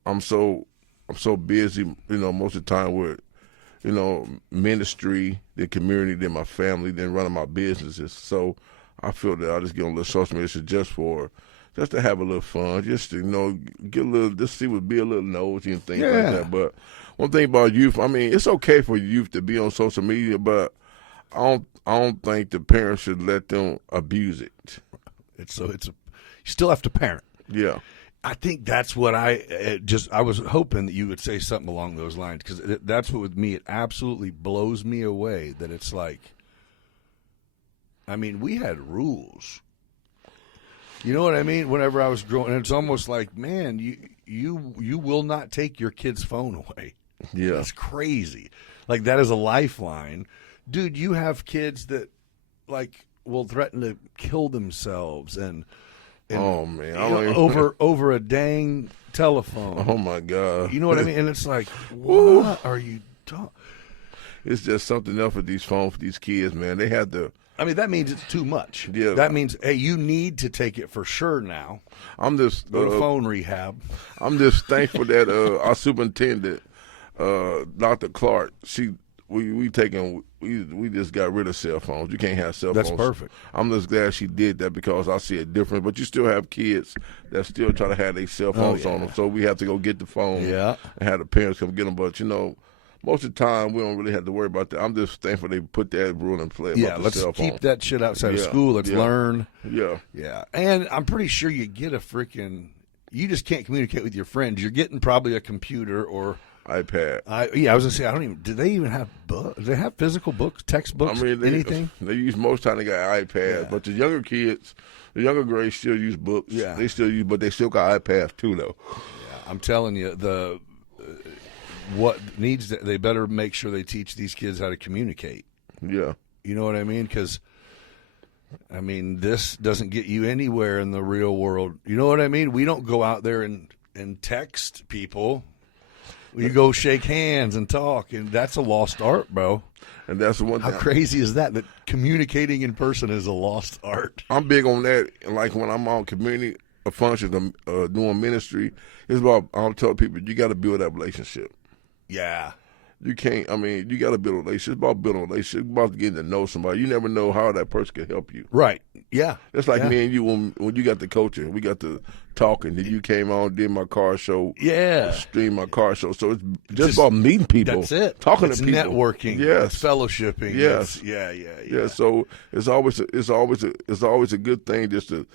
I'm so busy, most of the time with, ministry, the community, then my family, then running my businesses. So I feel that I just get on a little social media just to have a little fun, just to, get a little, just be a little nosy and things like that. But one thing about youth, I mean, it's okay for youth to be on social media, but I don't think the parents should let them abuse it. You still have to parent. Yeah. I think that's what I was hoping that you would say something along those lines, because that's what, with me, it absolutely blows me away that it's like, I mean, we had rules. You know what I mean? Whenever I was growing, it's almost like, man, you will not take your kid's phone away. Yeah. That's crazy. Like, that is a lifeline. Dude, you have kids that, like, will threaten to kill themselves and Oh man, you know, over a dang telephone. Oh my God. You know what I mean? And it's like, what are you talking? It's just something else with these phones for these kids, man. They have to. I mean, that means it's too much. Yeah. That means, hey, you need to take it for sure now. I'm just Go to phone rehab. I'm just thankful that our superintendent, Dr. Clark, we just got rid of cell phones. You can't have cell phones. That's perfect. I'm just glad she did that because I see a difference. But you still have kids that still try to have their cell phones on them. So we have to go get the phone and have the parents come get them. But, you know, most of the time we don't really have to worry about that. I'm just thankful they put that rule in play about the cell phone. Let's keep that shit outside of school. Let's learn. Yeah. Yeah. And I'm pretty sure you get a freaking – you just can't communicate with your friends. You're getting probably a computer or – iPad. I was gonna say, I don't even. Do they even have books? Do they have physical books, textbooks, I mean, anything? They use most time they got iPads, but the younger kids, the younger grades still use books. Yeah, they still use, but they still got iPads too, though. Yeah, I'm telling you, they better make sure they teach these kids how to communicate. Yeah, you know what I mean? Because I mean, this doesn't get you anywhere in the real world. You know what I mean? We don't go out there and text people. You go shake hands and talk, and that's a lost art, bro. And that's the one thing. How crazy is that? That communicating in person is a lost art. I'm big on that. Like when I'm on community functions, doing ministry, it's about, I'm telling people, you got to build that relationship. Yeah. You can't, I mean, you got to build a relationship. It's about building a relationship. It's about getting to know somebody. You never know how that person can help you. Right. Yeah. It's like me and you when you got the coaching. We got the talking. Then you came on, did my car show. Yeah. Streamed my car show. So it's just about meeting people. That's it. Talking it's to people. Networking. Yes. It's fellowshipping. Yes. Yeah. So it's always a good thing just to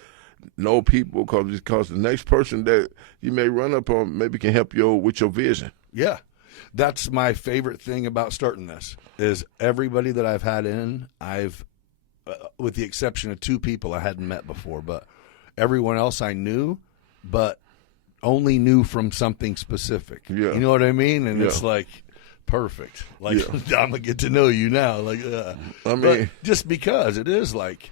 know people because the next person that you may run up on maybe can help you with your vision. Yeah. That's my favorite thing about starting this is everybody that I've had in, with the exception of 2 people I hadn't met before, but everyone else I knew, but only knew from something specific. Yeah. You know what I mean? And it's like perfect. Like I'm gonna get to know you now. Like, I mean, but just because it is like.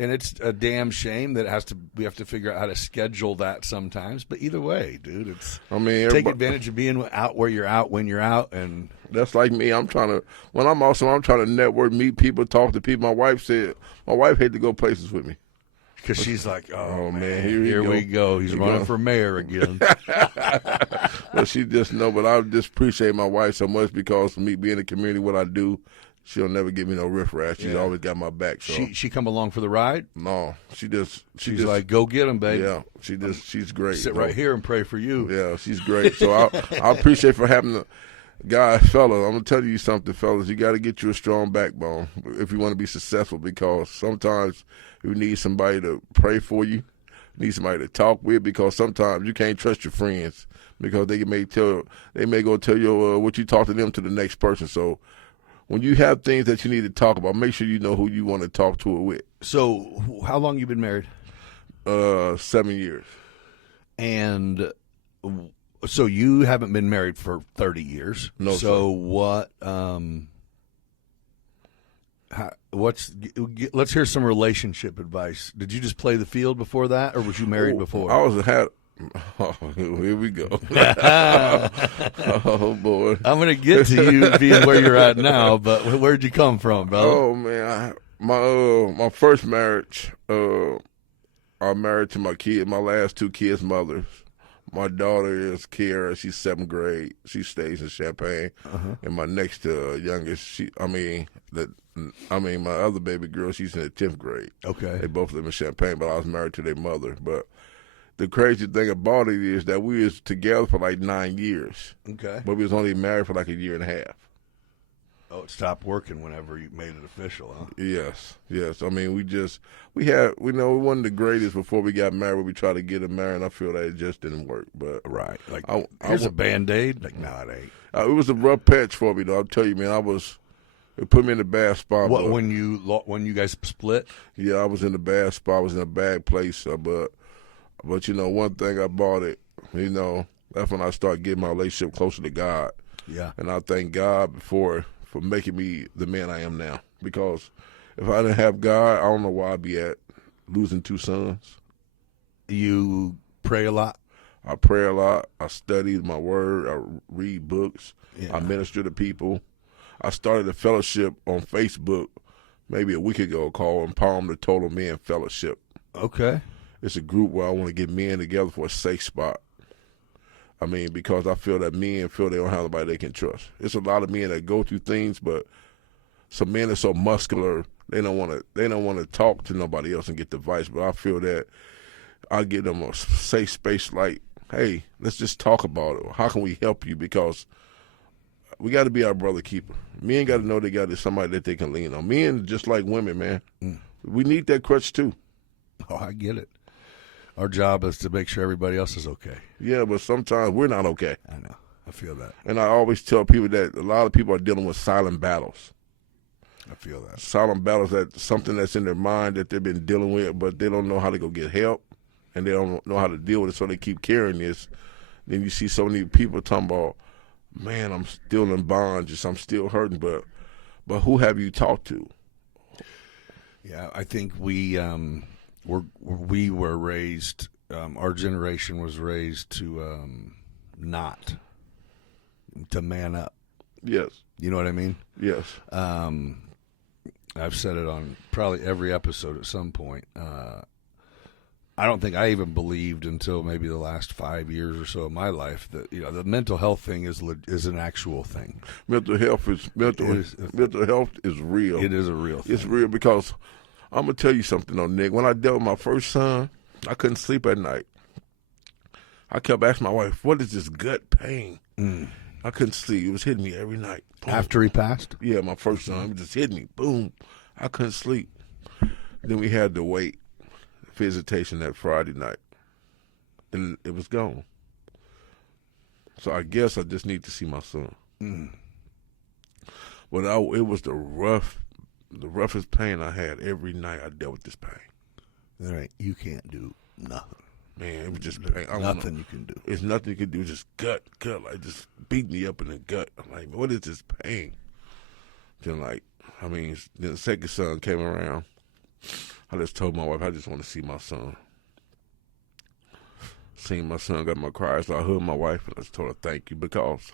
And it's a damn shame that we have to figure out how to schedule that sometimes. But either way, dude, take advantage of being out where you're out when you're out. And that's like me. I'm trying to network, meet people, talk to people. My wife had to go places with me. Because she's like, oh man, here we go. He's running for mayor again. Well, she just know, but I just appreciate my wife so much because for me being in the community, what I do, she'll never give me no riffraff. She's always got my back. So she come along for the ride? No, she's like, go get him, baby. Yeah, she's great. Sit right here and pray for you. Yeah, she's great. So I appreciate for having the fellas. I'm gonna tell you something, fellas. You got to get you a strong backbone if you want to be successful. Because sometimes you need somebody to pray for you, need somebody to talk with. Because sometimes you can't trust your friends because they may go tell you what you talk to them to the next person. So when you have things that you need to talk about, make sure you know who you want to talk to it with. So, how long you been married? 7 years. And so you haven't been married for 30 years. No. So sir. let's hear some relationship advice. Did you just play the field before that, or was you married before? Oh, here we go. Oh, boy. I'm going to get to you being where you're at now, but where'd you come from, brother? Oh, man. My first marriage, I'm married to my last 2 kids' mothers. My daughter is Kiara. She's 7th grade. She stays in Champaign. And my next youngest, my other baby girl, she's in the 10th grade. Okay. They both live in Champaign, but I was married to their mother. But the crazy thing about it is that we was together for like 9 years. Okay. But we was only married for like a year and a half. Oh, it stopped working whenever you made it official, huh? Yes. I mean, we wasn't the greatest before we got married. We tried to get him married, and I feel that it just didn't work. But right. Like, here's a Band-Aid. Like, no, it ain't. It was a rough patch for me, though. I'll tell you, man, it put me in a bad spot. What, when you guys split? Yeah, I was in a bad spot. I was in a bad place, but you know, one thing I bought it, you know, that's when I started getting my relationship closer to God. Yeah. And I thank God for making me the man I am now. Because if I didn't have God, I don't know where I'd be at, losing 2 sons. You pray a lot? I pray a lot. I study my word. I read books. Yeah. I minister to people. I started a fellowship on Facebook maybe a week ago called Empower the Total Men Fellowship. Okay. It's a group where I want to get men together for a safe spot. I mean, because I feel that men feel they don't have nobody they can trust. It's a lot of men that go through things, but some men are so muscular they don't want to talk to nobody else and get advice. But I feel that I give them a safe space, like, hey, let's just talk about it. How can we help you? Because we got to be our brother keeper. Men got to know they got somebody that they can lean on. Men just like women, man. We need that crutch too. Oh, I get it. Our job is to make sure everybody else is okay. Yeah, but sometimes we're not okay. I know. I feel that. And I always tell people that a lot of people are dealing with silent battles. I feel that. Silent battles, that something that's in their mind that they've been dealing with, but they don't know how to go get help, and they don't know how to deal with it, so they keep carrying this. Then you see so many people talking about, man, I'm still in bondage, I'm still hurting, but who have you talked to? Yeah, I think we were raised. Our generation was raised to not to man up. Yes. You know what I mean? Yes. I've said it on probably every episode at some point. I don't think I even believed until maybe the last 5 years or so of my life that the mental health thing is an actual thing. Mental health is real. It is a real thing. It's real because I'm gonna tell you something, though, Nick. When I dealt with my first son, I couldn't sleep at night. I kept asking my wife, "What is this gut pain?" I couldn't sleep. It was hitting me every night. Boom. After he passed? Yeah, my first son, it was just hitting me. Boom. I couldn't sleep. Then we had to wait visitation that Friday night, and it was gone. So I guess I just need to see my son. But it was the roughest pain I had. Every night I dealt with this pain. All right, you can't do nothing. Man, it was just pain. Nothing you can do. It's nothing you can do. Just gut, like just beat me up in the gut. I'm like, what is this pain? Then then the second son came around. I just told my wife, I just want to see my son. Seeing my son got my cries, so I hugged my wife and I just told her thank you, because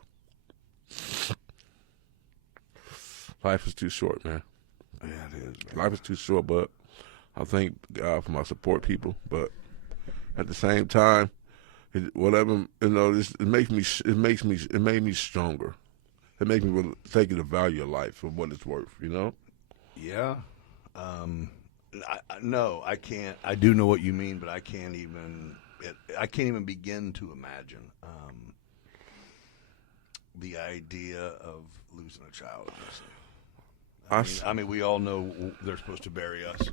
life is too short, man. Yeah, it is, man. Life is too short, but I thank God for my support people. But at the same time, it made me stronger. It makes me really think of the value of life for what it's worth, Yeah. No, I can't. I do know what you mean, but I can't even begin to imagine the idea of losing a child. I mean, we all know they're supposed to bury us.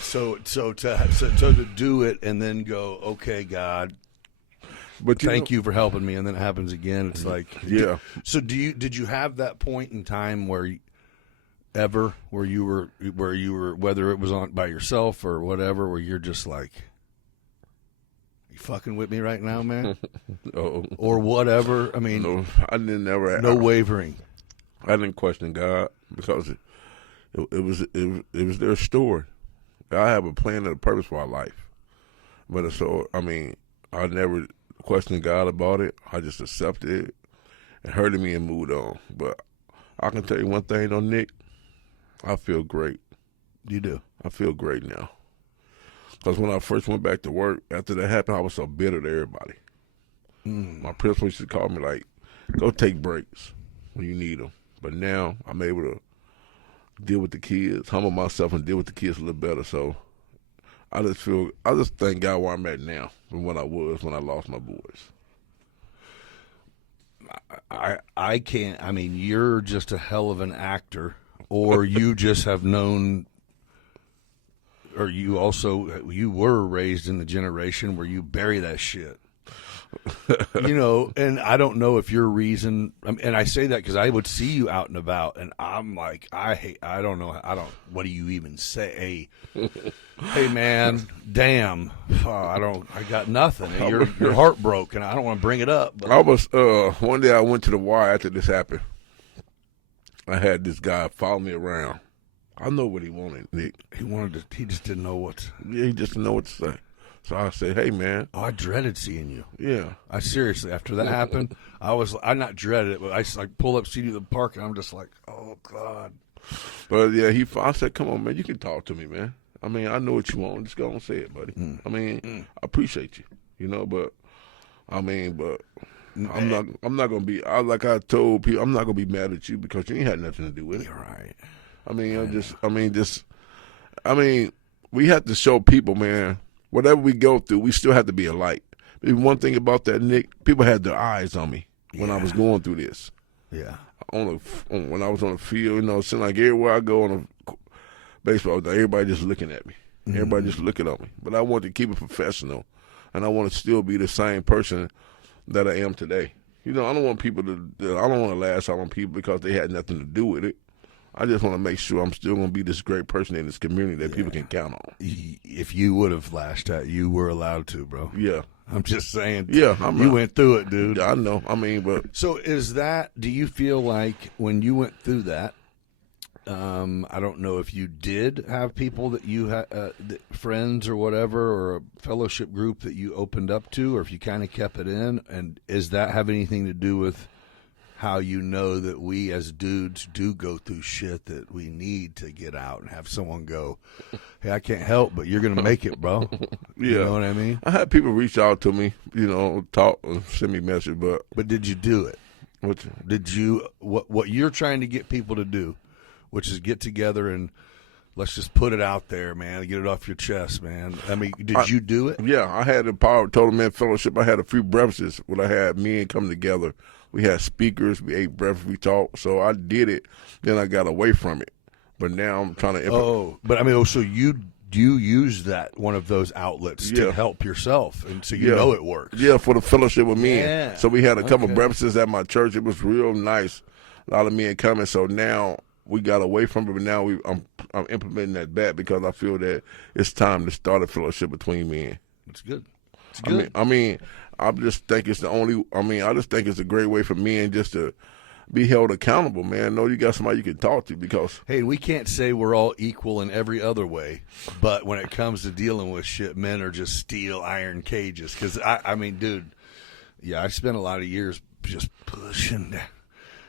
So to do it and then go, okay, God, but thank you for helping me, and then it happens again. It's like, yeah. Did you have that point in time where you were, whether it was on by yourself or whatever, where you're just like, you fucking with me right now, man? Oh. Or whatever? I mean, no, I didn't ever. No wavering. I didn't question God, because it was their story. I have a plan and a purpose for our life, but I never questioned God about it. I just accepted it and heard me and moved on. But I can tell you one thing, though, Nick. I feel great. You do? I feel great now. Because when I first went back to work, after that happened, I was so bitter to everybody. My principal used to call me like, go take breaks when you need them. But now I'm able to deal with the kids, humble myself, and deal with the kids a little better. So I just thank God where I'm at now from what I was when I lost my boys. I can't. I mean, you're just a hell of an actor, or you just have known, or you were raised in the generation where you bury that shit. You know, and I don't know if your reason, and I say that because I would see you out and about, and I'm like, I don't know, what do you even say? Hey man, damn, I got nothing. You're heartbroken. I don't want to bring it up. But. I was, one day I went to the wire after this happened. I had this guy follow me around. I know what he wanted, Nick. He just didn't know what. Yeah, he just didn't know what to say. So I said, hey, man. Oh, I dreaded seeing you. Yeah. I seriously, after that happened, I not dreaded it, but I like pull up, see you in the park, and I'm just like, oh, God. But, yeah, I said, come on, man, you can talk to me, man. I mean, I know what you want. Just go and say it, buddy. I mean, I appreciate you, you know, but I'm not going to be, like I told people, I'm not going to be mad at you because you ain't had nothing to do with it. You're right. We have to show people, man, whatever we go through, we still have to be a light. One thing about that, Nick, people had their eyes on me when I was going through this. Yeah. When I was on the field, you know, it seemed like everywhere I go on a baseball, everybody just looking at me. Everybody just looking at me. But I want to keep it professional, and I want to still be the same person that I am today. You know, I don't want to lash out on people because they had nothing to do with it. I just want to make sure I'm still going to be this great person in this community that people can count on. If you would have lashed out, you were allowed to, bro. Yeah. I'm just saying. Yeah. You went through it, dude. I know. So do you feel like when you went through that, I don't know if you did have people that you had, friends or whatever, or a fellowship group that you opened up to, or if you kind of kept it in, and does that have anything to do with how you know that we as dudes do go through shit that we need to get out and have someone go, hey, I can't help, but you're going to make it, bro. You know what I mean? I had people reach out to me, you know, talk, send me messages, but did you do it? What you're trying to get people to do, which is get together and let's just put it out there, man. Get it off your chest, man. I mean, did you do it? Yeah, I had the Power Total Man Fellowship. I had a few breakfasts where I had men come together. We had speakers. We ate breakfast. We talked. So I did it. Then I got away from it. But now I'm trying to implement. Oh, but I mean, so you use that, one of those outlets to help yourself, and so you know it works. Yeah, for the fellowship with men. Yeah. So we had a couple breakfasts at my church. It was real nice. A lot of men coming. So now we got away from it, but now I'm implementing that back because I feel that it's time to start a fellowship between men. It's good. It's good. I just think it's I just think it's a great way for men just to be held accountable, man. Know you got somebody you can talk to because. Hey, we can't say we're all equal in every other way, but when it comes to dealing with shit, men are just steel iron cages. Because, I mean, dude, I spent a lot of years just pushing down.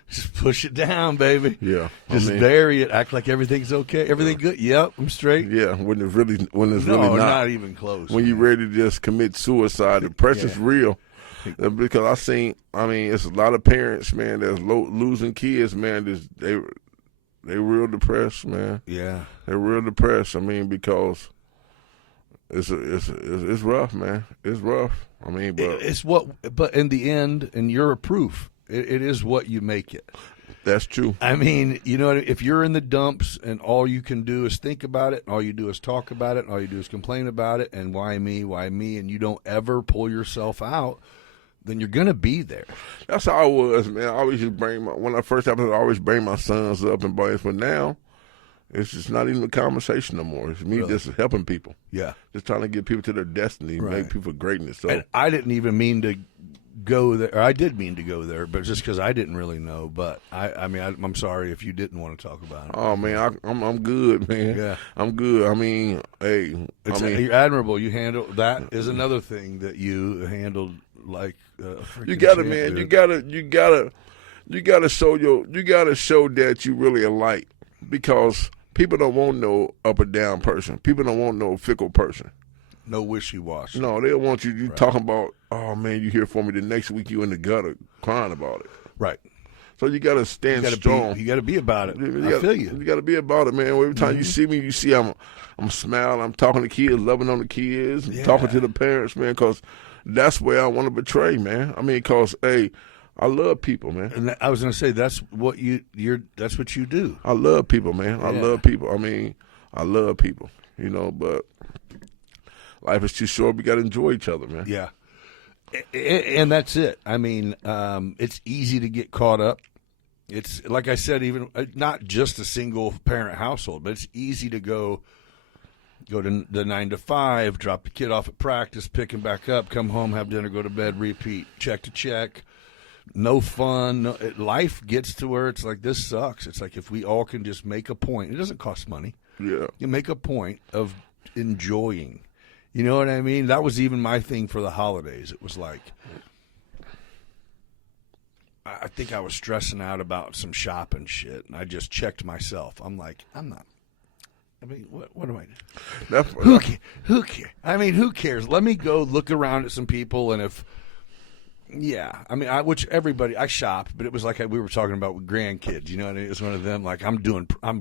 Just push it down, baby. Yeah. Just bury it. Act like everything's okay. Everything good? Yep, I'm straight. Yeah, when it's really not even close. When you're ready to just commit suicide, depression's real. Because it's a lot of parents, man, that's losing kids, man. They real depressed, man. Yeah. They're real depressed. Because it's rough, man. It's rough. But in the end, and you're a proof. It is what you make it. That's true. I mean, you know, if you're in the dumps and all you can do is think about it, and all you do is talk about it, and all you do is complain about it, and why me, and you don't ever pull yourself out, then you're going to be there. That's how I was, man. I always just when I first happened, I always bring my sons up and boys, but now it's just not even a conversation no more. It's me just helping people. Yeah. Just trying to get people to their destiny, make people greatness. So. And I didn't even mean to go there. Or I did mean to go there, but just because I didn't really know. But I'm sorry if you didn't want to talk about it. Oh man, I'm good, man. Yeah, I'm good. You're admirable. You handle that is another thing that you handled like you gotta, man. You gotta show that you really a light because people don't want no up or down person. People don't want no fickle person. No wishy-washy. No, they want you talking about, oh, man, you here for me. The next week you in the gutter crying about it. Right. So you got to stand strong. You got to be about it. I feel you. You got to be about it, man. Every time you see me, you see I'm smiling. I'm talking to kids, loving on the kids, talking to the parents, man, because that's where I want to betray, man. Because, hey, I love people, man. And I was going to say, that's what that's what you do. I love people, man. I love people. I love people, you know, but life is too short. We got to enjoy each other, man. Yeah. And that's it. I mean, it's easy to get caught up. It's like I said, even not just a single parent household, but it's easy to go to the 9 to 5, drop the kid off at practice, pick him back up, come home, have dinner, go to bed, repeat, check to check. No fun. Life gets to where it's like, this sucks. It's like if we all can just make a point. It doesn't cost money. Yeah. You make a point of enjoying. You know what I mean? That was even my thing for the holidays. It was like, I think I was stressing out about some shopping shit, and I just checked myself. I'm like, I'm not. I mean, what am I doing? Who cares? I mean, who cares? Let me go look around at some people, and if, yeah, I mean, I shop, but it was like we were talking about with grandkids. You know what I mean? It was one of them, like I'm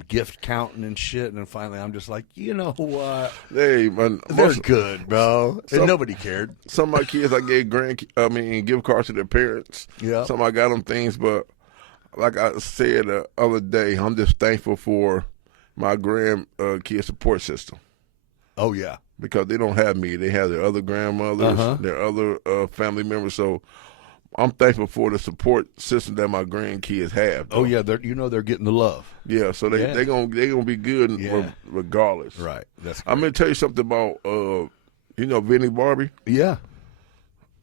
gift counting and shit, and then finally I'm just like, you know what? Hey, man, They're good, bro. And nobody cared. Some of my kids, I gave gift cards to their parents. Yeah. Some I got them things, but like I said the other day, I'm just thankful for my kid support system. Oh yeah, because they don't have me; they have their other grandmothers, their other family members. So I'm thankful for the support system that my grandkids have. Though. Oh yeah, they're getting the love. Yeah, so they gonna be good regardless. Right. That's great. I'm gonna tell you something about Vinny Barbie. Yeah.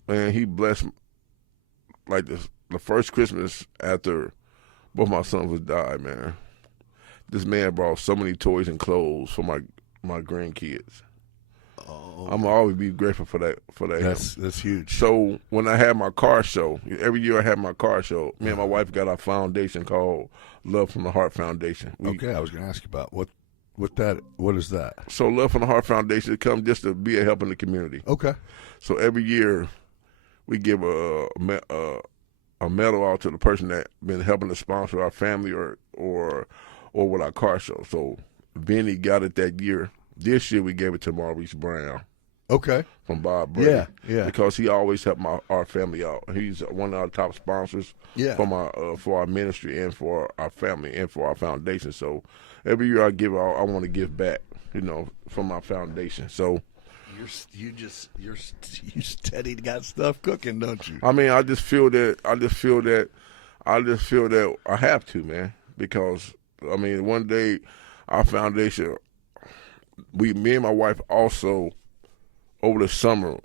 Man, he blessed like the first Christmas after both my sons was died. Man, this man brought so many toys and clothes for my grandkids. Oh, I'm always be grateful for that. That's huge. So when I had my car show, every year I had my car show. Me and my wife got our foundation called Love from the Heart Foundation. Okay, I was going to ask you about what is that? So Love from the Heart Foundation it comes just to be a help in the community. Okay. So every year we give a medal out to the person that been helping to sponsor our family or with our car show. So Vinny got it that year. This year we gave it to Maurice Brown. Okay. From Bob Brady. Yeah. Because he always helped our family out. He's one of our top sponsors for our ministry and for our family and for our foundation. So every year I want to give back, from my foundation. So you steady got stuff cooking, don't you? I mean, I just feel that I have to, man, because I mean, one day our foundation, me and my wife also over the summer,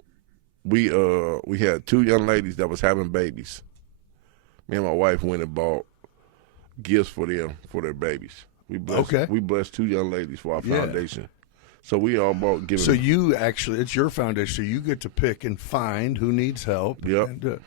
we had two young ladies that was having babies. Me and my wife went and bought gifts for them for their babies. We blessed two young ladies for our foundation. So we all bought giving. So you actually, it's your foundation, so you get to pick and find who needs help. Yep. And,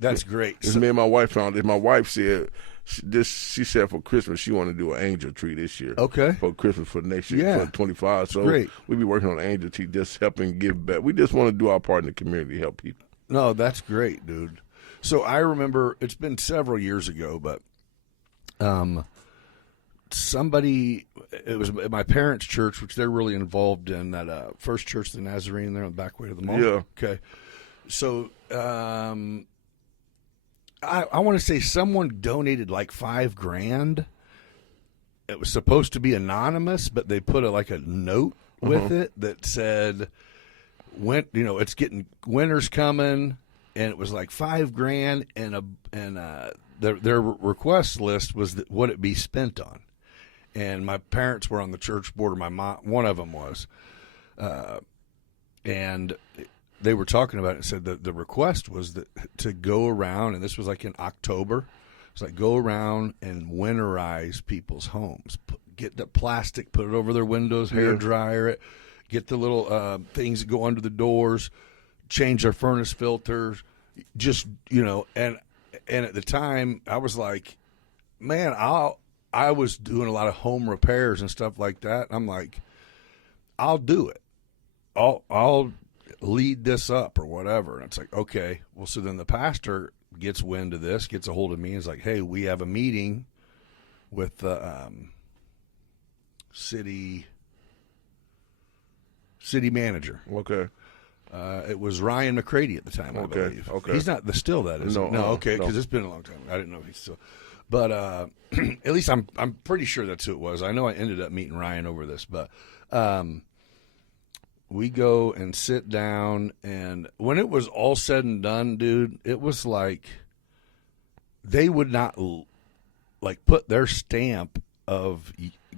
that's great. It's me and my wife found it. My wife said she said for Christmas she wanted to do an angel tree this year. Okay. For Christmas for next year, for 25. So great. We be working on an angel tree, just helping give back. We just want to do our part in the community, help people. No, that's great, dude. So I remember it's been several years ago, but it was at my parents' church, which they're really involved in, that First Church of the Nazarene there on the back way to the mall. Yeah. Okay. So I want to say someone donated like $5,000. It was supposed to be anonymous, but they put a note with it that said, it's getting winter's coming, and it was like $5,000, and their request list was that what it be spent on. And my parents were on the church board, or my mom, one of them was, and they were talking about it and said that the request was to go around, and this was like in October. It's like go around and winterize people's homes. Get the plastic, put it over their windows, hair dryer it, get the little things that go under the doors, change their furnace filters, just, and at the time I was like, man, I was doing a lot of home repairs and stuff like that. I'm like, I'll do it. I'll lead this up or whatever. And it's like, okay. Well, so then the pastor gets wind of this, gets a hold of me, and is like, hey, we have a meeting with the city manager. Okay. It was Ryan McCrady at the time, I believe. Okay. He's not still that, is he? No, okay, because it's been a long time. I didn't know if he's still. But at least I'm pretty sure that's who it was. I know I ended up meeting Ryan over this, but we go and sit down, and when it was all said and done, dude, it was like they would not like put their stamp of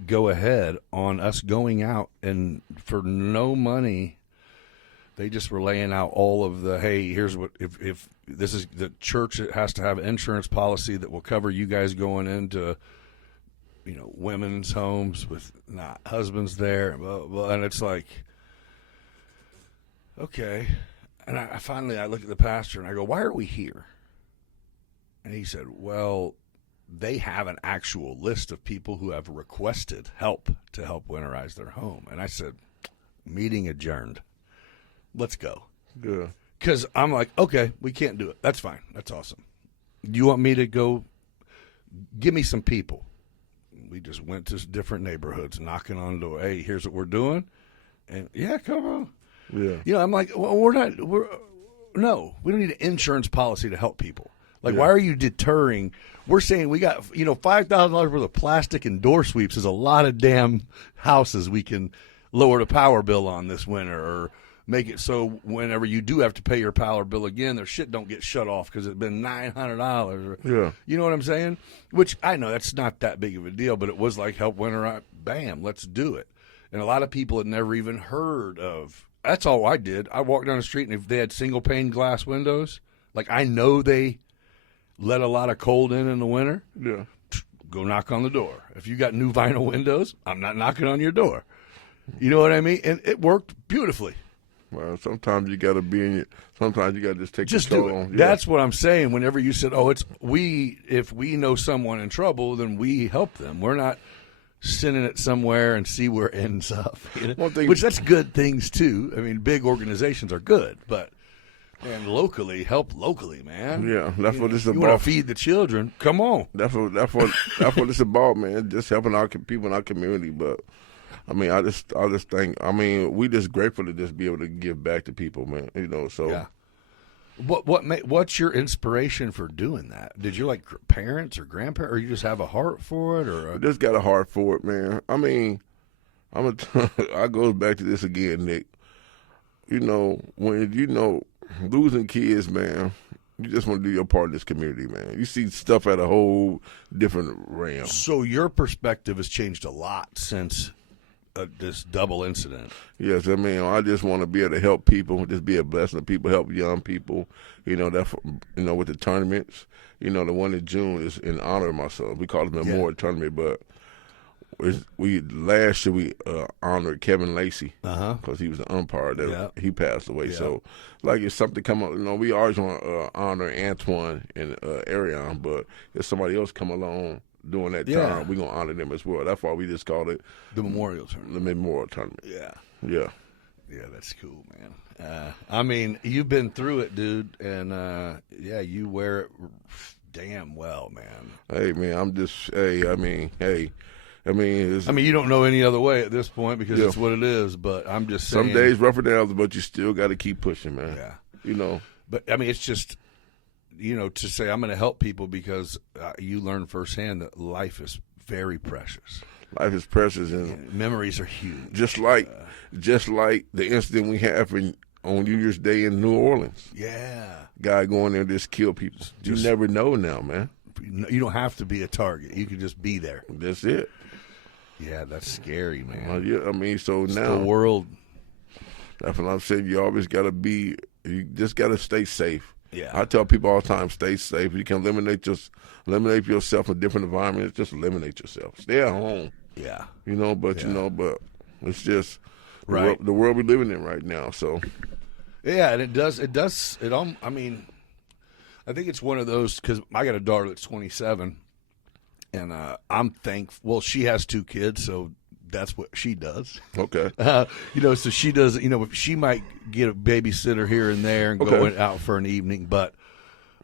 go ahead on us going out, and for no money they just were laying out all of the, hey, here's what, if this is the church, it has to have an insurance policy that will cover you guys going into, you know, women's homes with not husbands there, blah, blah, blah. And it's like, okay. And I finally looked at the pastor and I go, why are we here? And he said, well, they have an actual list of people who have requested help to help winterize their home. And I said, meeting adjourned. Let's go. Yeah. Because I'm like, okay, we can't do it. That's fine. That's awesome. Do you want me to go? Give me some people. We just went to different neighborhoods, knocking on the door. Hey, here's what we're doing. And, yeah, come on. Yeah. You know, I'm like, well, no, we don't need an insurance policy to help people. Like, Yeah. why are you deterring? We're saying we got, you know, $5,000 worth of plastic and door sweeps is a lot of damn houses we can lower the power bill on this winter, or make it so whenever you do have to pay your power bill again, their shit don't get shut off because it's been $900. Yeah. You know what I'm saying? Which I know that's not that big of a deal, but it was like help winterize. Bam, let's do it. And a lot of people had never even heard of. That's all I did. I walked down the street, and if they had single pane glass windows, like I know they let a lot of cold in the winter. Yeah. Go knock on the door. If you got new vinyl windows, I'm not knocking on your door. You know what I mean? And it worked beautifully. Well, sometimes you got to be in your. Sometimes you got to just take Just control do it. on. Yeah. That's what I'm saying. Whenever you said, "Oh, it's we," if we know someone in trouble, then we help them. We're not sending it somewhere and see where it ends up. You know? One thing- Which that's good things too. I mean, big organizations are good, but and locally, help locally, man. Yeah, that's what it's You want about. to feed the children? Come on. That's what it's about, man. Just helping our people in our community. But I mean, I just think, I mean, we just grateful to just be able to give back to people, man. You know, so Yeah. What's your inspiration for doing that? Did you like parents or grandparents, or you just have a heart for it, or I just got a heart for it, man. I mean, I goes back to this again, Nick. You know, when losing kids, man, you just want to do your part in this community, man. You see stuff at a whole different realm. So your perspective has changed a lot since this double incident. Yes, I mean, I just want to be able to help people, just be a blessing to people, help young people. You know, with the tournaments. You know, the one in June is in honor of myself. We call it the Memorial Tournament, but last year we honored Kevin Lacey because he was the umpire that he passed away. Yeah. So, like, if something come up, you know, we always want to honor Antwane and Ariane, but if somebody else come along during that time, we're going to honor them as well. That's why we just called it The Memorial Tournament. the Memorial Tournament. Yeah. Yeah. Yeah, that's cool, man. I mean, you've been through it, dude, and you wear it damn well, man. Hey, man, you don't know any other way at this point because it's what it is, but I'm just saying. Some days rougher than others, but you still got to keep pushing, man. Yeah. You know. But, I mean, it's just, you know, to say I'm going to help people because you learn firsthand that life is very precious. Life is precious, and memories are huge. Just like the incident we had on New Year's Day in New Orleans. Yeah. Guy going there and just kill people. You never know now, man. You don't have to be a target. You can just be there. That's it. Yeah, that's scary, man. Yeah, I mean, so it's now the world. That's what I'm saying. You always got to be. You just got to stay safe. Yeah. I tell people all the time, stay safe. You can eliminate yourself in different environments. Just eliminate yourself. Stay at home. Yeah. You know, but it's just right. the world we're living in right now. So. Yeah, and I mean, I think it's one of those, because I got a daughter that's 27, and I'm thankful. Well, she has 2 kids, so that's what she does. Okay. You know, so she does, you know, she might get a babysitter here and there and go out for an evening, but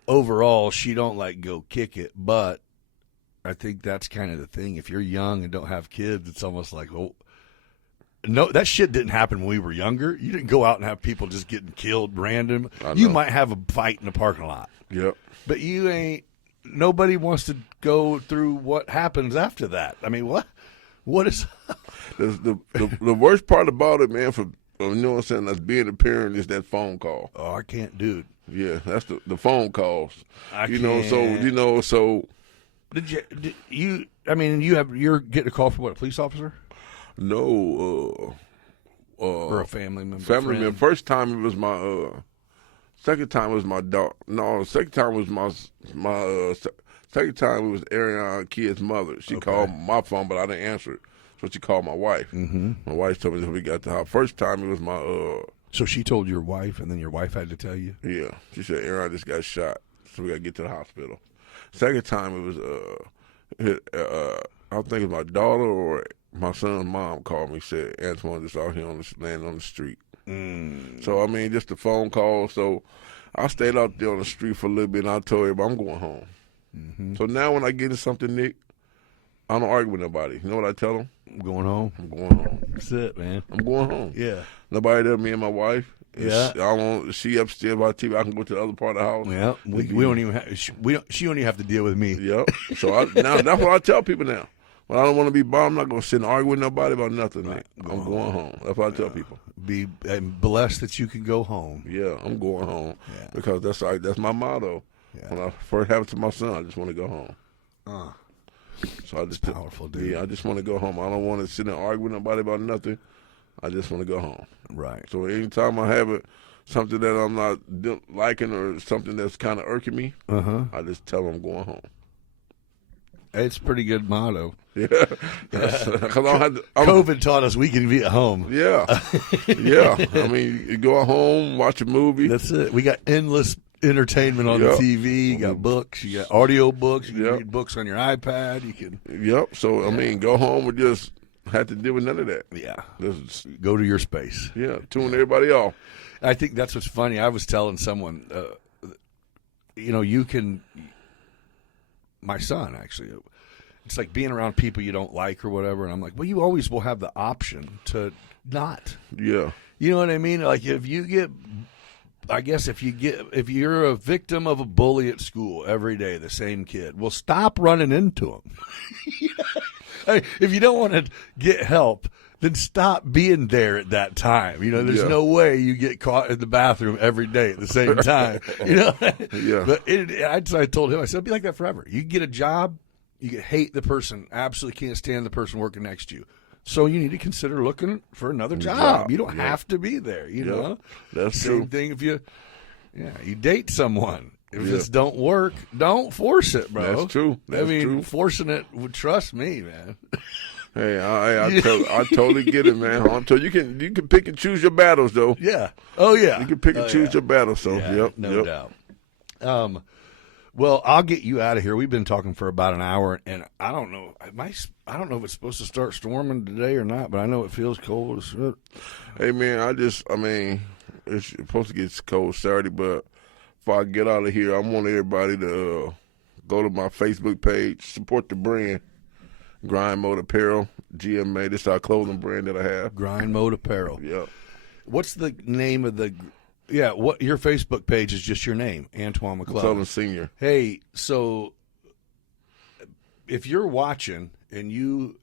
overall, she don't like go kick it. But I think that's kind of the thing. If you're young and don't have kids, it's almost like, oh, no, that shit didn't happen when we were younger. You didn't go out and have people just getting killed random. You might have a fight in the parking lot. Yep. But you ain't. Nobody wants to go through what happens after that. I mean, what is the worst part about it, man, you know what I'm saying? That's being a parent is that phone call. Oh, I can't do it. Yeah, that's the phone calls. I know, so Did you? I mean, you're getting a call from what, a police officer no, or a family member? family friend? member. First time it was my second time was my dog. No, second time was second time it was Ariana kid's mother. She called my phone, but I didn't answer it. So she called my wife. Mm-hmm. My wife told me that we got to the house. First time it was my So she told your wife, and then your wife had to tell you? Yeah. She said, Aaron just got shot, so we got to get to the hospital. Second time it was, I think it was my daughter or my son's mom called me, said, Antwane just out here laying on the street. So, I mean, just a phone call. So I stayed out there on the street for a little bit, and I told her, I'm going home. Mm-hmm. So now when I get into something, Nick, I don't argue with nobody. You know what I tell them? I'm going home. I'm going home. That's it, man. I'm going home. Yeah. Nobody there, me and my wife. Yeah. She upstairs by TV. I can go to the other part of the house. Yeah. We don't even have, she don't even have to deal with me. Yep. So now that's what I tell people now. When I don't want to be bothered, I'm not going to sit and argue with nobody about nothing. Right. I'm going home. That's what I tell people. I'm blessed that you can go home. Yeah, I'm going home because that's my motto. Yeah. When I first have it to my son, I just want to go home. So I just powerful, dude. Yeah, I just want to go home. I don't want to sit and argue with nobody about nothing. I just want to go home. Right. So anytime I have something that I'm not liking or something that's kind of irking me, I just tell them I'm going home. It's a pretty good motto. Yeah. COVID taught us we can be at home. Yeah. Yeah. I mean, you go home, watch a movie. That's it. We got endless entertainment on the TV. You got books. You got audio books. You can read books on your iPad. You can. Yep. So, I mean, go home and just have to deal with none of that. Yeah. Just go to your space. Yeah. Tune everybody off. I think that's what's funny. I was telling someone, you can. My son, actually. It's like being around people you don't like or whatever. And I'm like, well, you always will have the option to not. Yeah. You know what I mean? Like if you're a victim of a bully at school every day, the same kid, well, stop running into him. I mean, if you don't want to get help, then stop being there at that time. There's no way you get caught in the bathroom every day at the same time. Yeah. But I told him, I said, it'll be like that forever. You get a job, you hate the person, absolutely can't stand the person working next to you. So you need to consider looking for another job. You don't have to be there, you know. That's Same true. thing if you date someone. If this don't work, don't force it, bro. That's true. That's true. Forcing it, trust me, man. Hey, I totally get it, man. You can pick and choose your battles, though. Yeah. Oh, yeah. You can pick and choose your battles, so, no doubt. Well, I'll get you out of here. We've been talking for about an hour, and I don't know. I don't know if it's supposed to start storming today or not, but I know it feels cold as shit. Hey, man, it's supposed to get cold Saturday, but before I get out of here, I want everybody to go to my Facebook page, support the brand, Grind Mode Apparel, GMA. This is our clothing brand that I have. Grind Mode Apparel. Yeah. What's the name of the? Yeah, what your Facebook page is just your name, Antwane McClelland. McClelland Senior. Hey, so if you're watching and you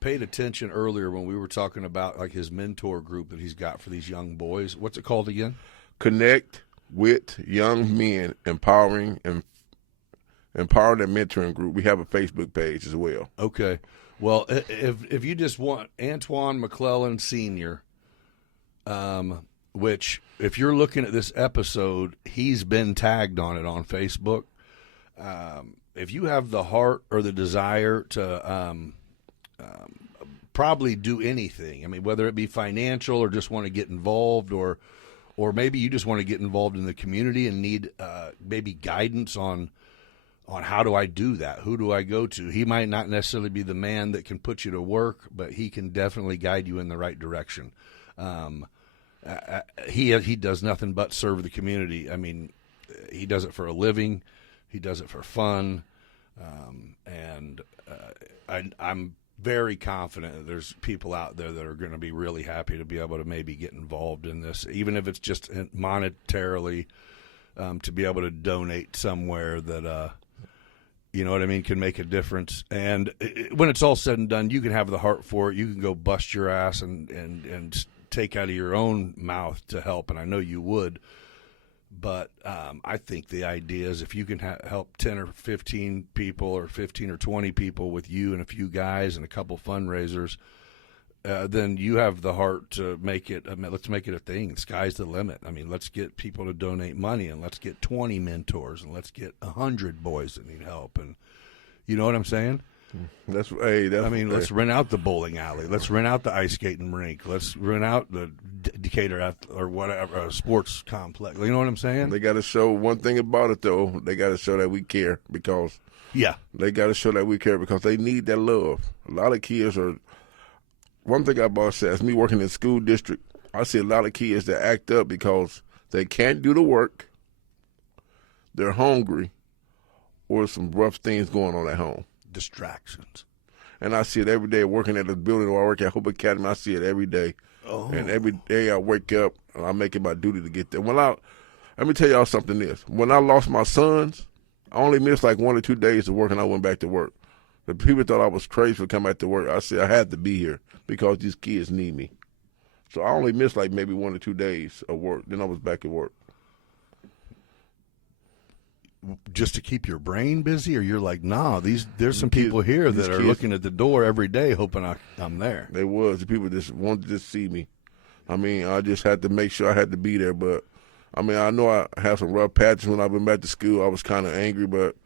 paid attention earlier when we were talking about like his mentor group that he's got for these young boys, what's it called again? Connect with Young Men, empowering and mentoring group. We have a Facebook page as well. Okay. Well, if you just want Antwane McClelland Senior, which if you're looking at this episode, he's been tagged on it on Facebook. If you have the heart or the desire to probably do anything, I mean, whether it be financial or just want to get involved, or maybe you just want to get involved in the community and need maybe guidance on how do I do that? Who do I go to? He might not necessarily be the man that can put you to work, but he can definitely guide you in the right direction. He does nothing but serve the community. I mean, he does it for a living. He does it for fun. I'm very confident that there's people out there that are going to be really happy to be able to maybe get involved in this, even if it's just monetarily, to be able to donate somewhere that, you know what I mean, can make a difference. And when it's all said and done, you can have the heart for it. You can go bust your ass and take out of your own mouth to help, and I know you would. But I think the idea is if you can help 10 or 15 people or 15 or 20 people with you and a few guys and a couple fundraisers, then you have the heart to make it. I mean, let's make it a thing. The sky's the limit. I mean, let's get people to donate money, and let's get 20 mentors, and let's get 100 boys that need help. And you know what I'm saying? Let's rent out the bowling alley. Let's rent out the ice skating rink. Let's rent out the Decatur or whatever sports complex. You know what I'm saying? They got to show one thing about it, though. They got to show that we care because they got to show that we care because they need that love. A lot of kids are. One thing I've said, me working in the school district, I see a lot of kids that act up because they can't do the work, they're hungry, or some rough things going on at home. Distractions. And I see it every day working at the building where I work at Hope Academy. I see it every day. Oh. And every day I wake up and I make it my duty to get there. Let me tell y'all something this. When I lost my sons, I only missed like 1 or 2 days of work and I went back to work. The people thought I was crazy for coming back to work. I said I had to be here because these kids need me. So I only missed like maybe 1 or 2 days of work. Then I was back at work. Just to keep your brain busy, or you're like, nah, there's some people here that are looking at the door every day hoping I'm there. They was. The people just wanted to see me. I mean, I just had to make sure I had to be there. But, I mean, I know I had some rough patches when I went back to school. I was kind of angry, but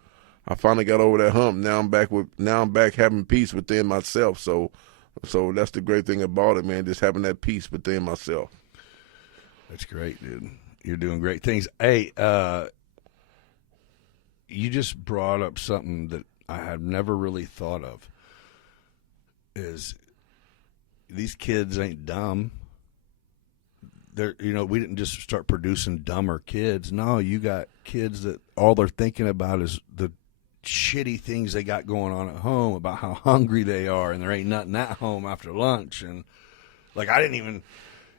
I finally got over that hump. Now I'm back having peace within myself. So that's the great thing about it, man, just having that peace within myself. That's great, dude. You're doing great things. Hey, you just brought up something that I had never really thought of. Is these kids ain't dumb. We didn't just start producing dumber kids. No, you got kids that all they're thinking about is the shitty things they got going on at home, about how hungry they are, and there ain't nothing at home after lunch. And like, I didn't even,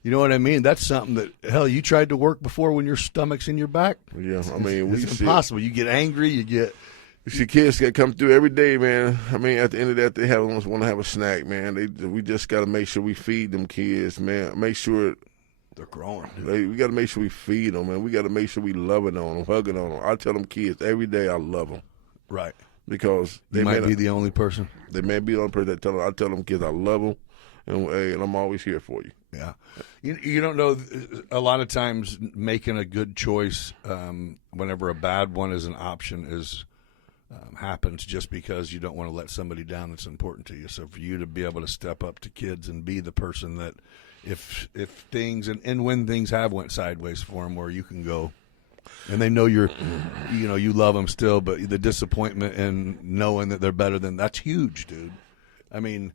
you know what I mean? That's something that, hell, you tried to work before when your stomach's in your back. Yeah, I mean, it's impossible. You get angry, you see kids that come through every day, man. I mean, at the end of that, they want to have a snack, man. We just got to make sure we feed them kids, man. Make sure they're growing. Dude. We got to make sure we feed them, man. We got to make sure we loving on them, hugging on them. I tell them kids every day I love them. Right. Because they might be the only person. They may be the only person that tell them. I tell them kids I love them, and I'm always here for you. Yeah. You don't know, a lot of times making a good choice whenever a bad one is an option happens just because you don't want to let somebody down that's important to you. So for you to be able to step up to kids and be the person that if things and when things have went sideways for them, where you can go and they know you love them still, but the disappointment in knowing that they're better than, that's huge, dude. I mean,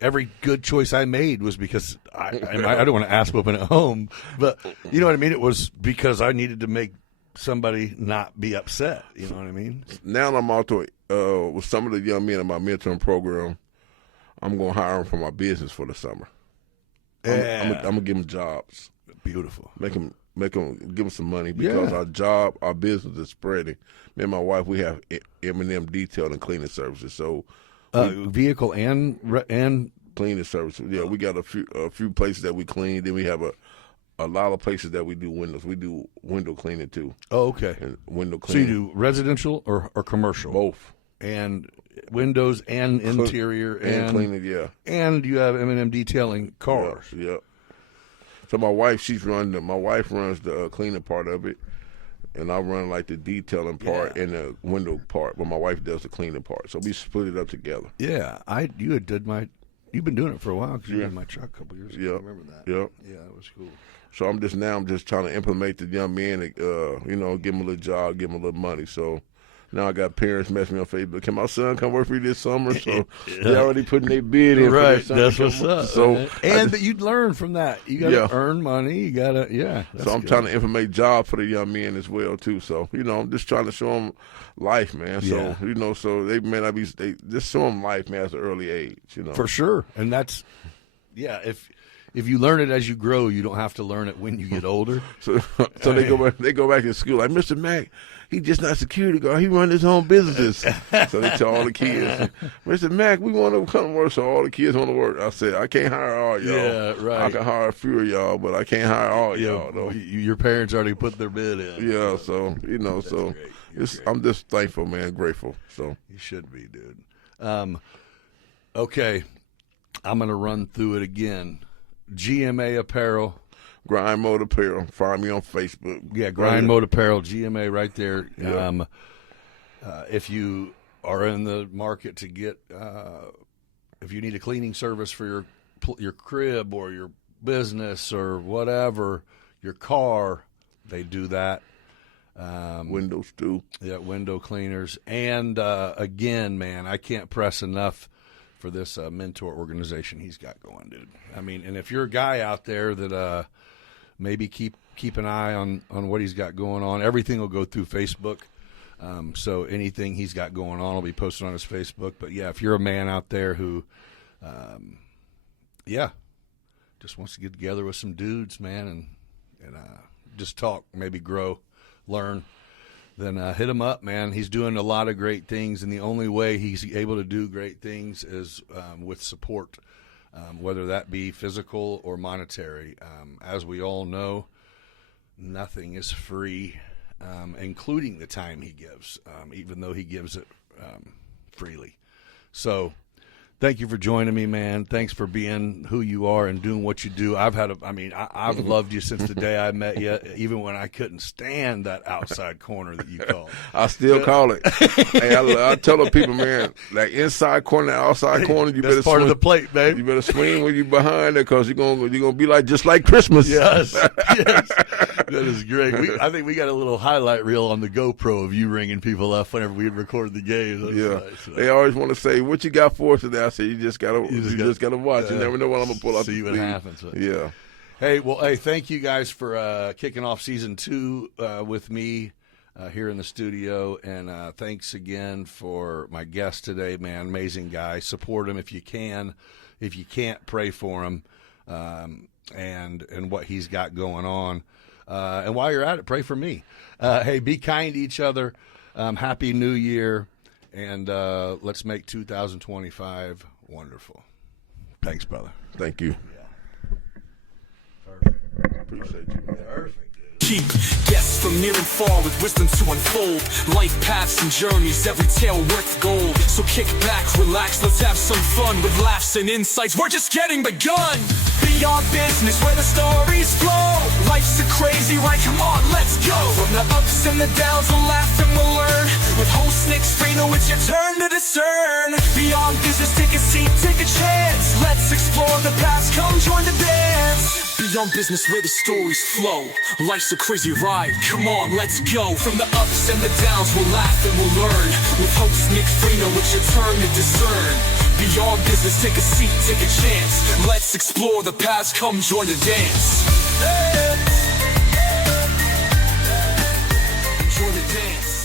every good choice I made was because I don't want to ass whooping at home, but you know what I mean? It was because I needed to make somebody not be upset. You know what I mean? Now I'm also with some of the young men in my mentoring program, I'm going to hire them for my business for the summer. I'm going to give them jobs. Beautiful. Make them give them some money because our business is spreading. Me and my wife, we have M&M detailing and cleaning services. So vehicle and cleaning services. Yeah, we got a few places that we clean. Then we have a lot of places that we do windows. We do window cleaning too. Oh, okay. And window cleaning. So you do residential or commercial? Both. And windows and interior and cleaning, yeah. And you have M&M detailing cars. Yeah. So my wife runs the cleaning part of it, and I run like the detailing part and the window part, but my wife does the cleaning part. So we split it up together. Yeah, you've been doing it for a while because you had my truck a couple years ago. I remember that. Yep. Yeah, that was cool. So I'm just trying to implement the young men, give them a little job, give them a little money. So now I got parents messing me on Facebook. Can my son come work for you this summer? So they're already putting their bid in. Right, for their son that's what's up. So that you learn from that. You got to earn money. You got to So I'm trying to implement jobs for the young men as well too. So I'm just trying to show them life, man. So so they may not just show them life, man, at an early age. For sure, and that's if if you learn it as you grow, you don't have to learn it when you get older. So they go back to school like, Mr. Mack, he just not security guard. He run his own businesses. So they tell all the kids, Mr. Mack, we want to come to work. So all the kids want to work. I said, I can't hire all y'all. Yeah, right. I can hire a few of y'all, but I can't hire all y'all. Though. Your parents already put their bid in. Yeah, so I'm just thankful, man, grateful. So you should be, dude. Okay, I'm gonna run through it again. GMA Apparel. Grind Mode Apparel. Find me on Facebook. Yeah, Grind Mode Apparel, GMA right there. Yeah. If you are in the market to get, if you need a cleaning service for your crib or your business or whatever, your car, they do that. Windows too. Yeah, window cleaners. And again, man, I can't press enough for this mentor organization he's got going, dude. I mean, and if you're a guy out there that maybe keep an eye on what he's got going on, everything will go through Facebook. So anything he's got going on will be posted on his Facebook. But yeah, if you're a man out there who, just wants to get together with some dudes, man, and just talk, maybe grow, learn, then hit him up, man. He's doing a lot of great things, and the only way he's able to do great things is with support, whether that be physical or monetary. As we all know, nothing is free, including the time he gives, even though he gives it freely. So thank you for joining me, man. Thanks for being who you are and doing what you do. I've loved you since the day I met you, even when I couldn't stand that outside corner that you called. I still call it. Hey, I tell the people, man, that inside corner, that outside corner, you That's better part swing, of the plate, babe. You better swing when you behind it, because you're gonna be like just like Christmas. Yes, yes. That is great. I think we got a little highlight reel on the GoPro of you ringing people up whenever we record the games. Yeah, nice. They always want to say, "What you got for us today?" I say, "You just gotta watch. You never know what I'm gonna pull out." See what happens. Yeah. Hey, thank you guys for kicking off season 2 with me here in the studio, and thanks again for my guest today, man. Amazing guy. Support him if you can. If you can't, pray for him and what he's got going on. And while you're at it, pray for me. Hey, be kind to each other. Happy New Year, and let's make 2025 wonderful. Thanks, brother. Thank you. Yeah. Perfect. Appreciate you, man. Perfect. Keep guests from near and far with wisdom to unfold. Life paths and journeys, every tale worth gold. So kick back, relax, let's have some fun with laughs and insights. We're just getting begun. Beyond business, where the stories flow. Life's a crazy ride, come on, let's go. From the ups and the downs, we'll laugh and we'll learn. With host Nick Freno, it's your turn to discern. Beyond business, take a seat, take a chance. Let's explore the past, come join the dance. Beyond business, where the stories flow. Life's a crazy ride, come on, let's go. From the ups and the downs, we'll laugh and we'll learn. With host Nick Freno, it's your turn to discern. Beyond business, take a seat, take a chance. Let's explore the past, come join the dance. Enjoy the dance.